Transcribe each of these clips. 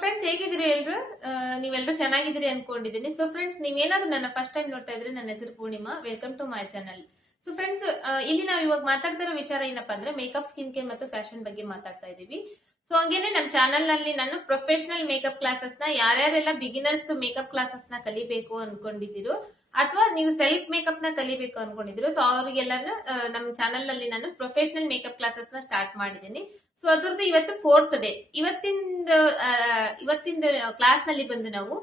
Friends ಹೇಗಿದ್ದೀರಿ ಎಲ್ರು? ನೀವೆಲ್ಲರೂ ಚೆನ್ನಾಗಿದ್ದೀರಿ ಅನ್ಕೊಂಡಿದ್ದೀನಿ. ಸೊ ಫ್ರೆಂಡ್ಸ್, ನೀವೇನಾದ್ರೂ ನನ್ನ ಫಸ್ಟ್ ಟೈಮ್ ನೋಡ್ತಾ ಇದ್ರೆ ನನ್ನ ಹೆಸರು Purnima. Welcome to my channel. So friends, ಇಲ್ಲಿ ನಾವು ಇವಾಗ ಮಾತಾಡ್ತಾ ಇರೋ ವಿಚಾರ ಏನಪ್ಪಾ ಅಂದ್ರೆ ಮೇಕಪ್, ಸ್ಕಿನ್ ಕೇರ್ ಮತ್ತು ಫ್ಯಾಷನ್ ಬಗ್ಗೆ ಮಾತಾಡ್ತಾ ಇದೀವಿ. ಸೊ ಹಂಗೇನೆ ನಮ್ಮ ಚಾನಲ್ ನಲ್ಲಿ ನಾನು ಪ್ರೊಫೆಷನಲ್ ಮೇಕಪ್ ಕ್ಲಾಸಸ್ ನ ಯಾರ್ಯಾರೆಲ್ಲ ಬಿಗಿನರ್ಸ್ ಮೇಕಪ್ ಕ್ಲಾಸಸ್ ನ ಕಲಿಬೇಕು ಅನ್ಕೊಂಡಿದ್ದೀರೋ ಅಥವಾ ನೀವು ಸೆಲ್ಫ್ ಮೇಕಪ್ ನ ಕಲಿಬೇಕು ಅನ್ಕೊಂಡಿದ್ರು, ಸೊ ಅವ್ರಿಗೆಲ್ಲಾನು ನಮ್ಮ ಚಾನಲ್ ನಲ್ಲಿ ನಾನು ಪ್ರೊಫೆಷನಲ್ ಮೇಕಪ್ ಕ್ಲಾಸಸ್ ನ ಸ್ಟಾರ್ಟ್ ಮಾಡಿದ್ದೀನಿ. ಸೊ ಅದ್ರದ್ದು ಇವತ್ತು 4th ಡೇ. ಇವತ್ತಿಂದ ಕ್ಲಾಸ್ ನಲ್ಲಿ ಬಂದು ನಾವು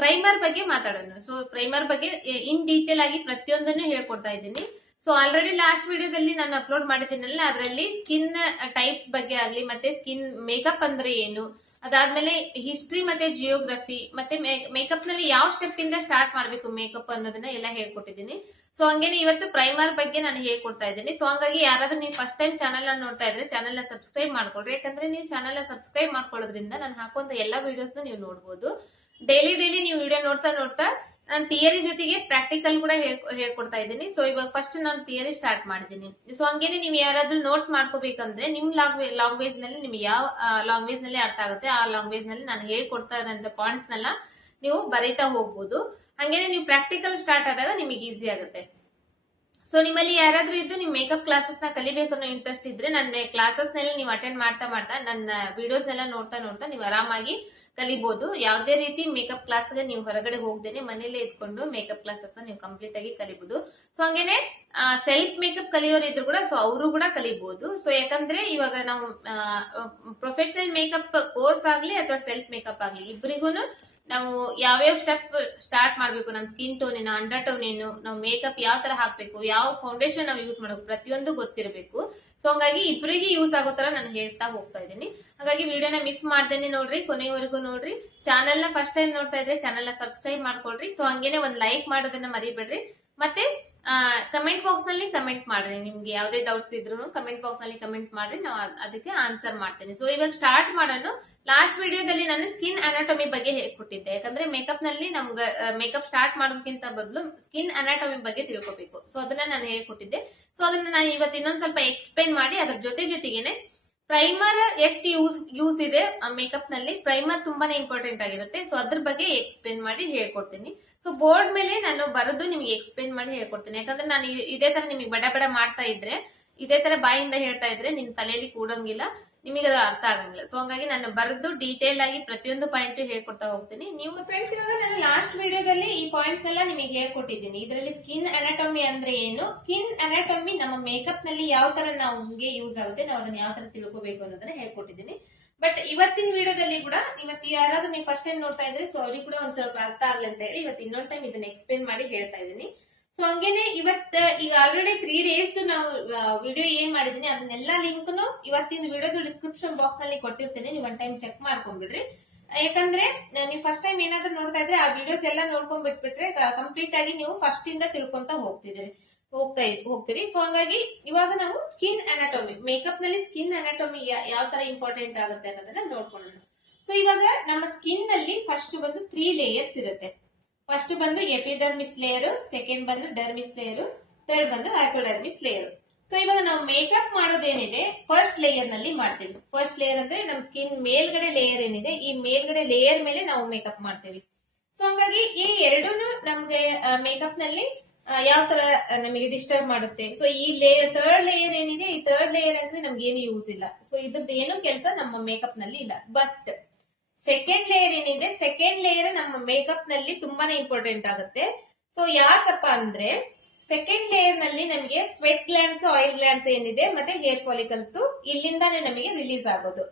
ಪ್ರೈಮರ್ ಬಗ್ಗೆ ಮಾತಾಡೋಣ. ಸೊ ಪ್ರೈಮರ್ ಬಗ್ಗೆ ಇನ್ ಡೀಟೇಲ್ ಆಗಿ ಪ್ರತಿಯೊಂದನ್ನು ಹೇಳ್ಕೊಡ್ತಾ ಇದ್ದೀನಿ. ಸೊ ಆಲ್ರೆಡಿ ಲಾಸ್ಟ್ ವಿಡಿಯೋದಲ್ಲಿ ನಾನು ಅಪ್ಲೋಡ್ ಮಾಡಿದ್ದೀನಲ್ಲ, ಅದರಲ್ಲಿ ಸ್ಕಿನ್ ಟೈಪ್ಸ್ ಬಗ್ಗೆ ಆಗ್ಲಿ, ಮತ್ತೆ ಸ್ಕಿನ್ ಮೇಕಪ್ ಅಂದ್ರೆ ಏನು, ಅದಾದ್ಮೇಲೆ ಹಿಸ್ಟ್ರಿ ಮತ್ತೆ ಜಿಯೋಗ್ರಫಿ, ಮತ್ತೆ ಮೇಕಪ್ ನಲ್ಲಿ ಯಾವ ಸ್ಟೆಪ್ ಇಂದ ಸ್ಟಾರ್ಟ್ ಮಾಡ್ಬೇಕು ಮೇಕಪ್ ಅನ್ನೋದನ್ನ ಎಲ್ಲ ಹೇಳ್ಕೊಟ್ಟಿದ್ದೀನಿ. ಸೊ ಹಂಗೇನೆ ಇವತ್ತು ಪ್ರೈಮರ್ ಬಗ್ಗೆ ನಾನು ಹೇಳ್ಕೊಡ್ತಾ ಇದ್ದೀನಿ. ಸೊ ಹಂಗಾಗಿ ಯಾರಾದ್ರೂ ನೀವು ಫಸ್ಟ್ ಟೈಮ್ ಚಾನಲ್ ನ ನೋಡ್ತಾ ಇದ್ರೆ ಚಾನಲ್ ನ ಸಬ್ಸ್ಕ್ರೈಬ್ ಮಾಡ್ಕೊಡ್ರಿ. ಯಾಕಂದ್ರೆ ನೀವು ಚಾನಲ್ ನ ಸಬ್ಸ್ಕ್ರೈಬ್ ಮಾಡ್ಕೊಳ್ಳೋದ್ರಿಂದ ನಾನು ಹಾಕುವಂತ ಎಲ್ಲಾ ವಿಡಿಯೋಸ್ ನೀವು ನೋಡ್ಬೋದು. ಡೈಲಿ ನೀವು ವಿಡಿಯೋ ನೋಡ್ತಾ ನಾನು ಥಿಯರಿ ಜೊತೆಗೆ ಪ್ರಾಕ್ಟಿಕಲ್ ಕೂಡ ಹೇಳ್ಕೊಡ್ತಾ ಇದ್ದೀನಿ. ಸೊ ಇವಾಗ ಫಸ್ಟ್ ನಾನು ಥಿಯರಿ ಸ್ಟಾರ್ಟ್ ಮಾಡಿದ್ದೀನಿ. ಸೊ ಹಂಗೇನೆ ನೀವು ಯಾರಾದ್ರೂ ನೋಟ್ಸ್ ಮಾಡ್ಕೋಬೇಕಂದ್ರೆ ನಿಮ್ ಲ್ಯಾಂಗ್ವೇಜ್ ನಲ್ಲಿ ನಿಮ್ಗೆ ಯಾವ ಲ್ಯಾಂಗ್ವೇಜ್ ನಲ್ಲಿ ಅರ್ಥ ಆಗುತ್ತೆ ಆ ಲ್ಯಾಂಗ್ವೇಜ್ ನಲ್ಲಿ ನಾನು ಹೇಳ್ಕೊಡ್ತಾ ಇರೋಂತ ಪಾಯಿಂಟ್ಸ್ ನೆಲ್ಲ ನೀವು ಬರೀತಾ ಹೋಗ್ಬೋದು. ಹಂಗೇನೆ ನೀವು ಪ್ರಾಕ್ಟಿಕಲ್ ಸ್ಟಾರ್ಟ್ ಆದಾಗ ನಿಮಗೆ ಈಸಿ ಆಗುತ್ತೆ. ಸೊ ನಿಮ್ಮಲ್ಲಿ ಯಾರಾದ್ರೂ ಇದ್ದು ನಿಮ್ ಮೇಕಪ್ ಕ್ಲಾಸಸ್ ನ ಕಲಿಬೇಕು ಅನ್ನೋ ಇಂಟ್ರೆಸ್ಟ್ ಇದ್ರೆ ನನ್ನ ಕ್ಲಾಸಸ್ ನೆಲ್ಲ ನೀವು ಅಟೆಂಡ್ ಮಾಡ್ತಾ ನನ್ನ ವಿಡಿಯೋಸ್ ನೆಲ್ಲ ನೋಡ್ತಾ ನೀವು ಆರಾಮಾಗಿ ಕಲಿಬಹುದು. ಯಾವುದೇ ರೀತಿ ಮೇಕಪ್ ಕ್ಲಾಸ್ ಗೆ ನೀವು ಹೊರಗಡೆ ಹೋಗ್ದೇನೆ ಮನೇಲೆ ಇದ್ಕೊಂಡು ಮೇಕಪ್ ಕ್ಲಾಸಸ್ ನೀವು ಕಂಪ್ಲೀಟ್ ಆಗಿ ಕಲಿಬಹುದು. ಸೊ ಹಂಗೇನೆ ಸೆಲ್ಫ್ ಮೇಕಪ್ ಕಲಿಯೋರು ಇದ್ರು ಕೂಡ ಸೊ ಅವರು ಕೂಡ ಕಲಿಬಹುದು. ಸೊ ಯಾಕಂದ್ರೆ ಇವಾಗ ನಾವು ಪ್ರೊಫೆಷನಲ್ ಮೇಕಪ್ ಕೋರ್ಸ್ ಆಗ್ಲಿ ಅಥವಾ ಸೆಲ್ಫ್ ಮೇಕಪ್ ಆಗ್ಲಿ ಇಬ್ಬರಿಗೂ ನಾವು ಯಾವ್ಯಾವ ಸ್ಟೆಪ್ ಸ್ಟಾರ್ಟ್ ಮಾಡ್ಬೇಕು, ನಮ್ ಸ್ಕಿನ್ ಟೋನ್ ಏನು, ಅಂಡರ್ ಟೋನ್ ಏನು, ನಾವು ಮೇಕಪ್ ಯಾವ ತರ ಹಾಕ್ಬೇಕು, ಯಾವ ಫೌಂಡೇಶನ್ ನಾವು ಯೂಸ್ ಮಾಡಬೇಕು, ಪ್ರತಿಯೊಂದು ಗೊತ್ತಿರಬೇಕು. ಸೊ ಹಂಗಾಗಿ ಇಬ್ಬರಿಗೆ ಯೂಸ್ ಆಗೋ ತರ ನಾನು ಹೇಳ್ತಾ ಹೋಗ್ತಾ ಇದ್ದೀನಿ. ಹಾಗಾಗಿ ವಿಡಿಯೋನ ಮಿಸ್ ಮಾಡ್ದೇನೆ ನೋಡ್ರಿ, ಕೊನೆವರೆಗೂ ನೋಡ್ರಿ. ಚಾನಲ್ ನ ಫಸ್ಟ್ ಟೈಮ್ ನೋಡ್ತಾ ಇದ್ರೆ ಚಾನಲ್ ನ ಸಬ್ಸ್ಕ್ರೈಬ್ ಮಾಡ್ಕೊಳ್ರಿ. ಸೊ ಹಂಗೇನೆ ಒಂದ್ ಲೈಕ್ ಮಾಡೋದನ್ನ ಮರಿಬೇಡ್ರಿ. ಮತ್ತೆ ಕಮೆಂಟ್ ಬಾಕ್ಸ್ ನಲ್ಲಿ ಕಮೆಂಟ್ ಮಾಡ್ರಿ. ನಿಮ್ಗೆ ಯಾವ್ದೇ ಡೌಟ್ಸ್ ಇದ್ರು ಕಮೆಂಟ್ ಬಾಕ್ಸ್ ನಲ್ಲಿ ಕಮೆಂಟ್ ಮಾಡ್ರಿ, ನಾವು ಅದಕ್ಕೆ ಆನ್ಸರ್ ಮಾಡ್ತೇನೆ. ಸೊ ಇವಾಗ ಸ್ಟಾರ್ಟ್ ಮಾಡೋಣ. ಲಾಸ್ಟ್ ವಿಡಿಯೋದಲ್ಲಿ ನಾನು ಸ್ಕಿನ್ ಅನಾಟಮಿ ಬಗ್ಗೆ ಹೇಳ್ಕೊಟ್ಟಿದ್ದೆ. ಯಾಕಂದ್ರೆ ಮೇಕಪ್ ನಲ್ಲಿ ನಮ್ಗೆ ಮೇಕಪ್ ಸ್ಟಾರ್ಟ್ ಮಾಡೋದಕ್ಕಿಂತ ಬದಲು ಸ್ಕಿನ್ ಅನಾಟಮಿ ಬಗ್ಗೆ ತಿಳ್ಕೊಬೇಕು. ಸೊ ಅದನ್ನ ನಾನು ಹೇಳ್ಕೊಟ್ಟಿದ್ದೆ. ಸೊ ಅದನ್ನ ನಾನು ಇವತ್ತು ಇನ್ನೊಂದ್ ಸ್ವಲ್ಪ ಎಕ್ಸ್ಪ್ಲೈನ್ ಮಾಡಿ ಅದ್ರ ಜೊತೆಗೇನೆ ಪ್ರೈಮರ್ ಎಷ್ಟು ಯೂಸ್ ಇದೆ ಮೇಕಪ್ ನಲ್ಲಿ, ಪ್ರೈಮರ್ ತುಂಬಾನೇ ಇಂಪಾರ್ಟೆಂಟ್ ಆಗಿರುತ್ತೆ. ಸೊ ಅದ್ರ ಬಗ್ಗೆ ಎಕ್ಸ್ಪ್ಲೈನ್ ಮಾಡಿ ಹೇಳ್ಕೊಡ್ತೀನಿ. ಸೊ ಬೋರ್ಡ್ ಮೇಲೆ ನಾನು ಬರೆದು ನಿಮಗೆ ಎಕ್ಸ್ಪ್ಲೈನ್ ಮಾಡಿ ಹೇಳ್ಕೊಡ್ತೀನಿ. ಯಾಕಂದ್ರೆ ನಾನು ಇದೇ ತರ ನಿಮಗೆ ಬಡ ಮಾಡ್ತಾ ಇದ್ರೆ, ಇದೇ ತರ ಬಾಯಿಂದ ಹೇಳ್ತಾ ಇದ್ರೆ ನಿಮ್ ತಲೆಯಲ್ಲಿ ಕೂಡಂಗಿಲ್ಲ, ನಿಮಗೆ ಅದು ಅರ್ಥ ಆಗಂಗಿಲ್ಲ. ಸೊ ಹಂಗಾಗಿ ನಾನು ಬರೆದು ಡೀಟೇಲ್ ಆಗಿ ಪ್ರತಿಯೊಂದು ಪಾಯಿಂಟ್ ಹೇಳ್ಕೊಡ್ತಾ ಹೋಗ್ತೀನಿ. ನೀವು ಫ್ರೆಂಡ್ಸ್, ಇವಾಗ ನಾನು ಲಾಸ್ಟ್ ವಿಡಿಯೋದಲ್ಲಿ ಈ ಪಾಯಿಂಟ್ಸ್ ಎಲ್ಲ ನಿಮಗೆ ಹೇಳ್ಕೊಟ್ಟಿದ್ದೀನಿ. ಇದರಲ್ಲಿ ಸ್ಕಿನ್ ಅನಾಟಮಿ ಅಂದ್ರೆ ಏನು, ಸ್ಕಿನ್ ಅನಾಟಮಿ ನಮ್ಮ ಮೇಕಪ್ ನಲ್ಲಿ ಯಾವ ತರ ನಮ್ಗೆ ಯೂಸ್ ಆಗುತ್ತೆ, ನಾವು ಅದನ್ನ ಯಾವ ತರ ತಿಳ್ಕೋಬೇಕು ಅನ್ನೋದನ್ನ ಹೇಳ್ಕೊಟ್ಟಿದ್ದೀನಿ. ಬಟ್ ಇವತ್ತಿನ ವಿಡಿಯೋದಲ್ಲಿ ಕೂಡ ಇವತ್ತು ಯಾರಾದ್ರೂ ನೀವು ಫಸ್ಟ್ ಟೈಮ್ ನೋಡ್ತಾ ಇದ್ರೆ ಸೊ ಅವ್ರಿಗೆ ಕೂಡ ಒಂದ್ ಸ್ವಲ್ಪ ಅರ್ಥ ಆಗ್ಲಿ ಅಂತ ಹೇಳಿ ಇವತ್ತು ಇನ್ನೊಂದ್ ಟೈಮ್ ಇದನ್ನ ಎಕ್ಸ್ಪ್ಲೇನ್ ಮಾಡಿ ಹೇಳ್ತಾ ಇದ್ದೀನಿ. ಸೊ ಹಂಗೇನೆ ಈಗ ಆಲ್ರೆಡಿ 3 ಡೇಸ್ ನಾವು ವಿಡಿಯೋ ಏನ್ ಮಾಡಿದೀನಿ ಅದನ್ನೆಲ್ಲ ಲಿಂಕ್ ಇವತ್ತಿನ ವಿಡಿಯೋದ ಡಿಸ್ಕ್ರಿಪ್ಷನ್ ಬಾಕ್ಸ್ ನಲ್ಲಿ ಕೊಟ್ಟಿರ್ತೀನಿ. ನೀವು ಒಂದ್ ಟೈಮ್ ಚೆಕ್ ಮಾಡ್ಕೊಂಡ್ಬಿಡ್ರಿ. ಯಾಕಂದ್ರೆ ನೀವು ಫಸ್ಟ್ ಟೈಮ್ ಏನಾದ್ರೂ ನೋಡ್ತಾ ಇದ್ರೆ ಆ ವಿಡಿಯೋಸ್ ಎಲ್ಲ ನೋಡ್ಕೊಂಡ್ ಬಿಟ್ಬಿಟ್ರೆ ಕಂಪ್ಲೀಟ್ ಆಗಿ ನೀವು ಫಸ್ಟ್ ಇಂದ ತಿಳ್ಕೊಂತ ಹೋಗ್ತೀರಿ. ಸೊ ಹಂಗಾಗಿ ಇವಾಗ ನಾವು ಸ್ಕಿನ್ ಅನಾಟಮಿ, ಮೇಕಪ್ ನಲ್ಲಿ ಸ್ಕಿನ್ ಅನಾಟಮಿ ಯಾವ ತರ ಇಂಪಾರ್ಟೆಂಟ್ ಆಗುತ್ತೆ ಅನ್ನೋದನ್ನ ನೋಡ್ಕೊಳ್ಳೋಣ. ಸೊ ಇವಾಗ ನಮ್ಮ ಸ್ಕಿನ್ ನಲ್ಲಿ ಫಸ್ಟ್ ಬಂದು 3 ಲೇಯರ್ಸ್ ಇರುತ್ತೆ. ಫಸ್ಟ್ ಬಂದು ಎಪಿಡರ್ಮಿಸ್ ಲೇಯರ್, ಸೆಕೆಂಡ್ ಬಂದು ಡರ್ಮಿಸ್ ಲೇಯರ್, ಥರ್ಡ್ ಬಂದು ಹೈಪೋಡರ್ಮಿಸ್ ಲೇಯರ್. ಸೊ ಇವಾಗ ನಾವು ಮೇಕಪ್ ಮಾಡೋದೇನಿದೆ ಫಸ್ಟ್ ಲೇಯರ್ ನಲ್ಲಿ ಮಾಡ್ತೀವಿ. ಫಸ್ಟ್ ಲೇಯರ್ ಅಂದ್ರೆ ನಮ್ ಸ್ಕಿನ್ ಮೇಲ್ಗಡೆ ಲೇಯರ್ ಏನಿದೆ, ಈ ಮೇಲ್ಗಡೆ ಲೇಯರ್ ಮೇಲೆ ನಾವು ಮೇಕಪ್ ಮಾಡ್ತೀವಿ. ಸೊ ಹಂಗಾಗಿ ಈ ಎರಡೂ ನಮ್ಗೆ ಮೇಕಪ್ ನಲ್ಲಿ ಯಾವ ತರ ನಮಗೆ ಡಿಸ್ಟರ್ಬ್ ಮಾಡುತ್ತೆ. ಸೊ ಈ ಥರ್ಡ್ ಲೇಯರ್ ಏನಿದೆ, ಈ ಥರ್ಡ್ ಲೇಯರ್ ಅಂದ್ರೆ ನಮ್ಗೆ ಏನು ಯೂಸ್ ಇಲ್ಲ. ಸೊ ಇದ್ರದ್ದು ಏನು ಕೆಲಸ ನಮ್ಮ ಮೇಕಪ್ ನಲ್ಲಿ ಇಲ್ಲ. ಬಟ್ ಸೆಕೆಂಡ್ ಲೇಯರ್ ಏನಿದೆ, ಸೆಕೆಂಡ್ ಲೇಯರ್ ನಮ್ಮ ಮೇಕಪ್ ನಲ್ಲಿ ತುಂಬಾನೇ ಇಂಪಾರ್ಟೆಂಟ್ ಆಗುತ್ತೆ. ಸೊ ಯಾಕಪ್ಪ ಅಂದ್ರೆ ಸೆಕೆಂಡ್ ಲೇಯರ್ ನಲ್ಲಿ ನಮಗೆ ಸ್ವೆಟ್ ಗ್ಲ್ಯಾಂಡ್ಸ್, ಆಯಿಲ್ ಗ್ಲ್ಯಾಂಡ್ಸ್ ಏನಿದೆ ಮತ್ತೆ ಹೇರ್ ಫಾಲಿಕಲ್ಸ್ ಇಲ್ಲಿಂದಾನೇ ನಮಗೆ ರಿಲೀಸ್ ಆಗೋದು.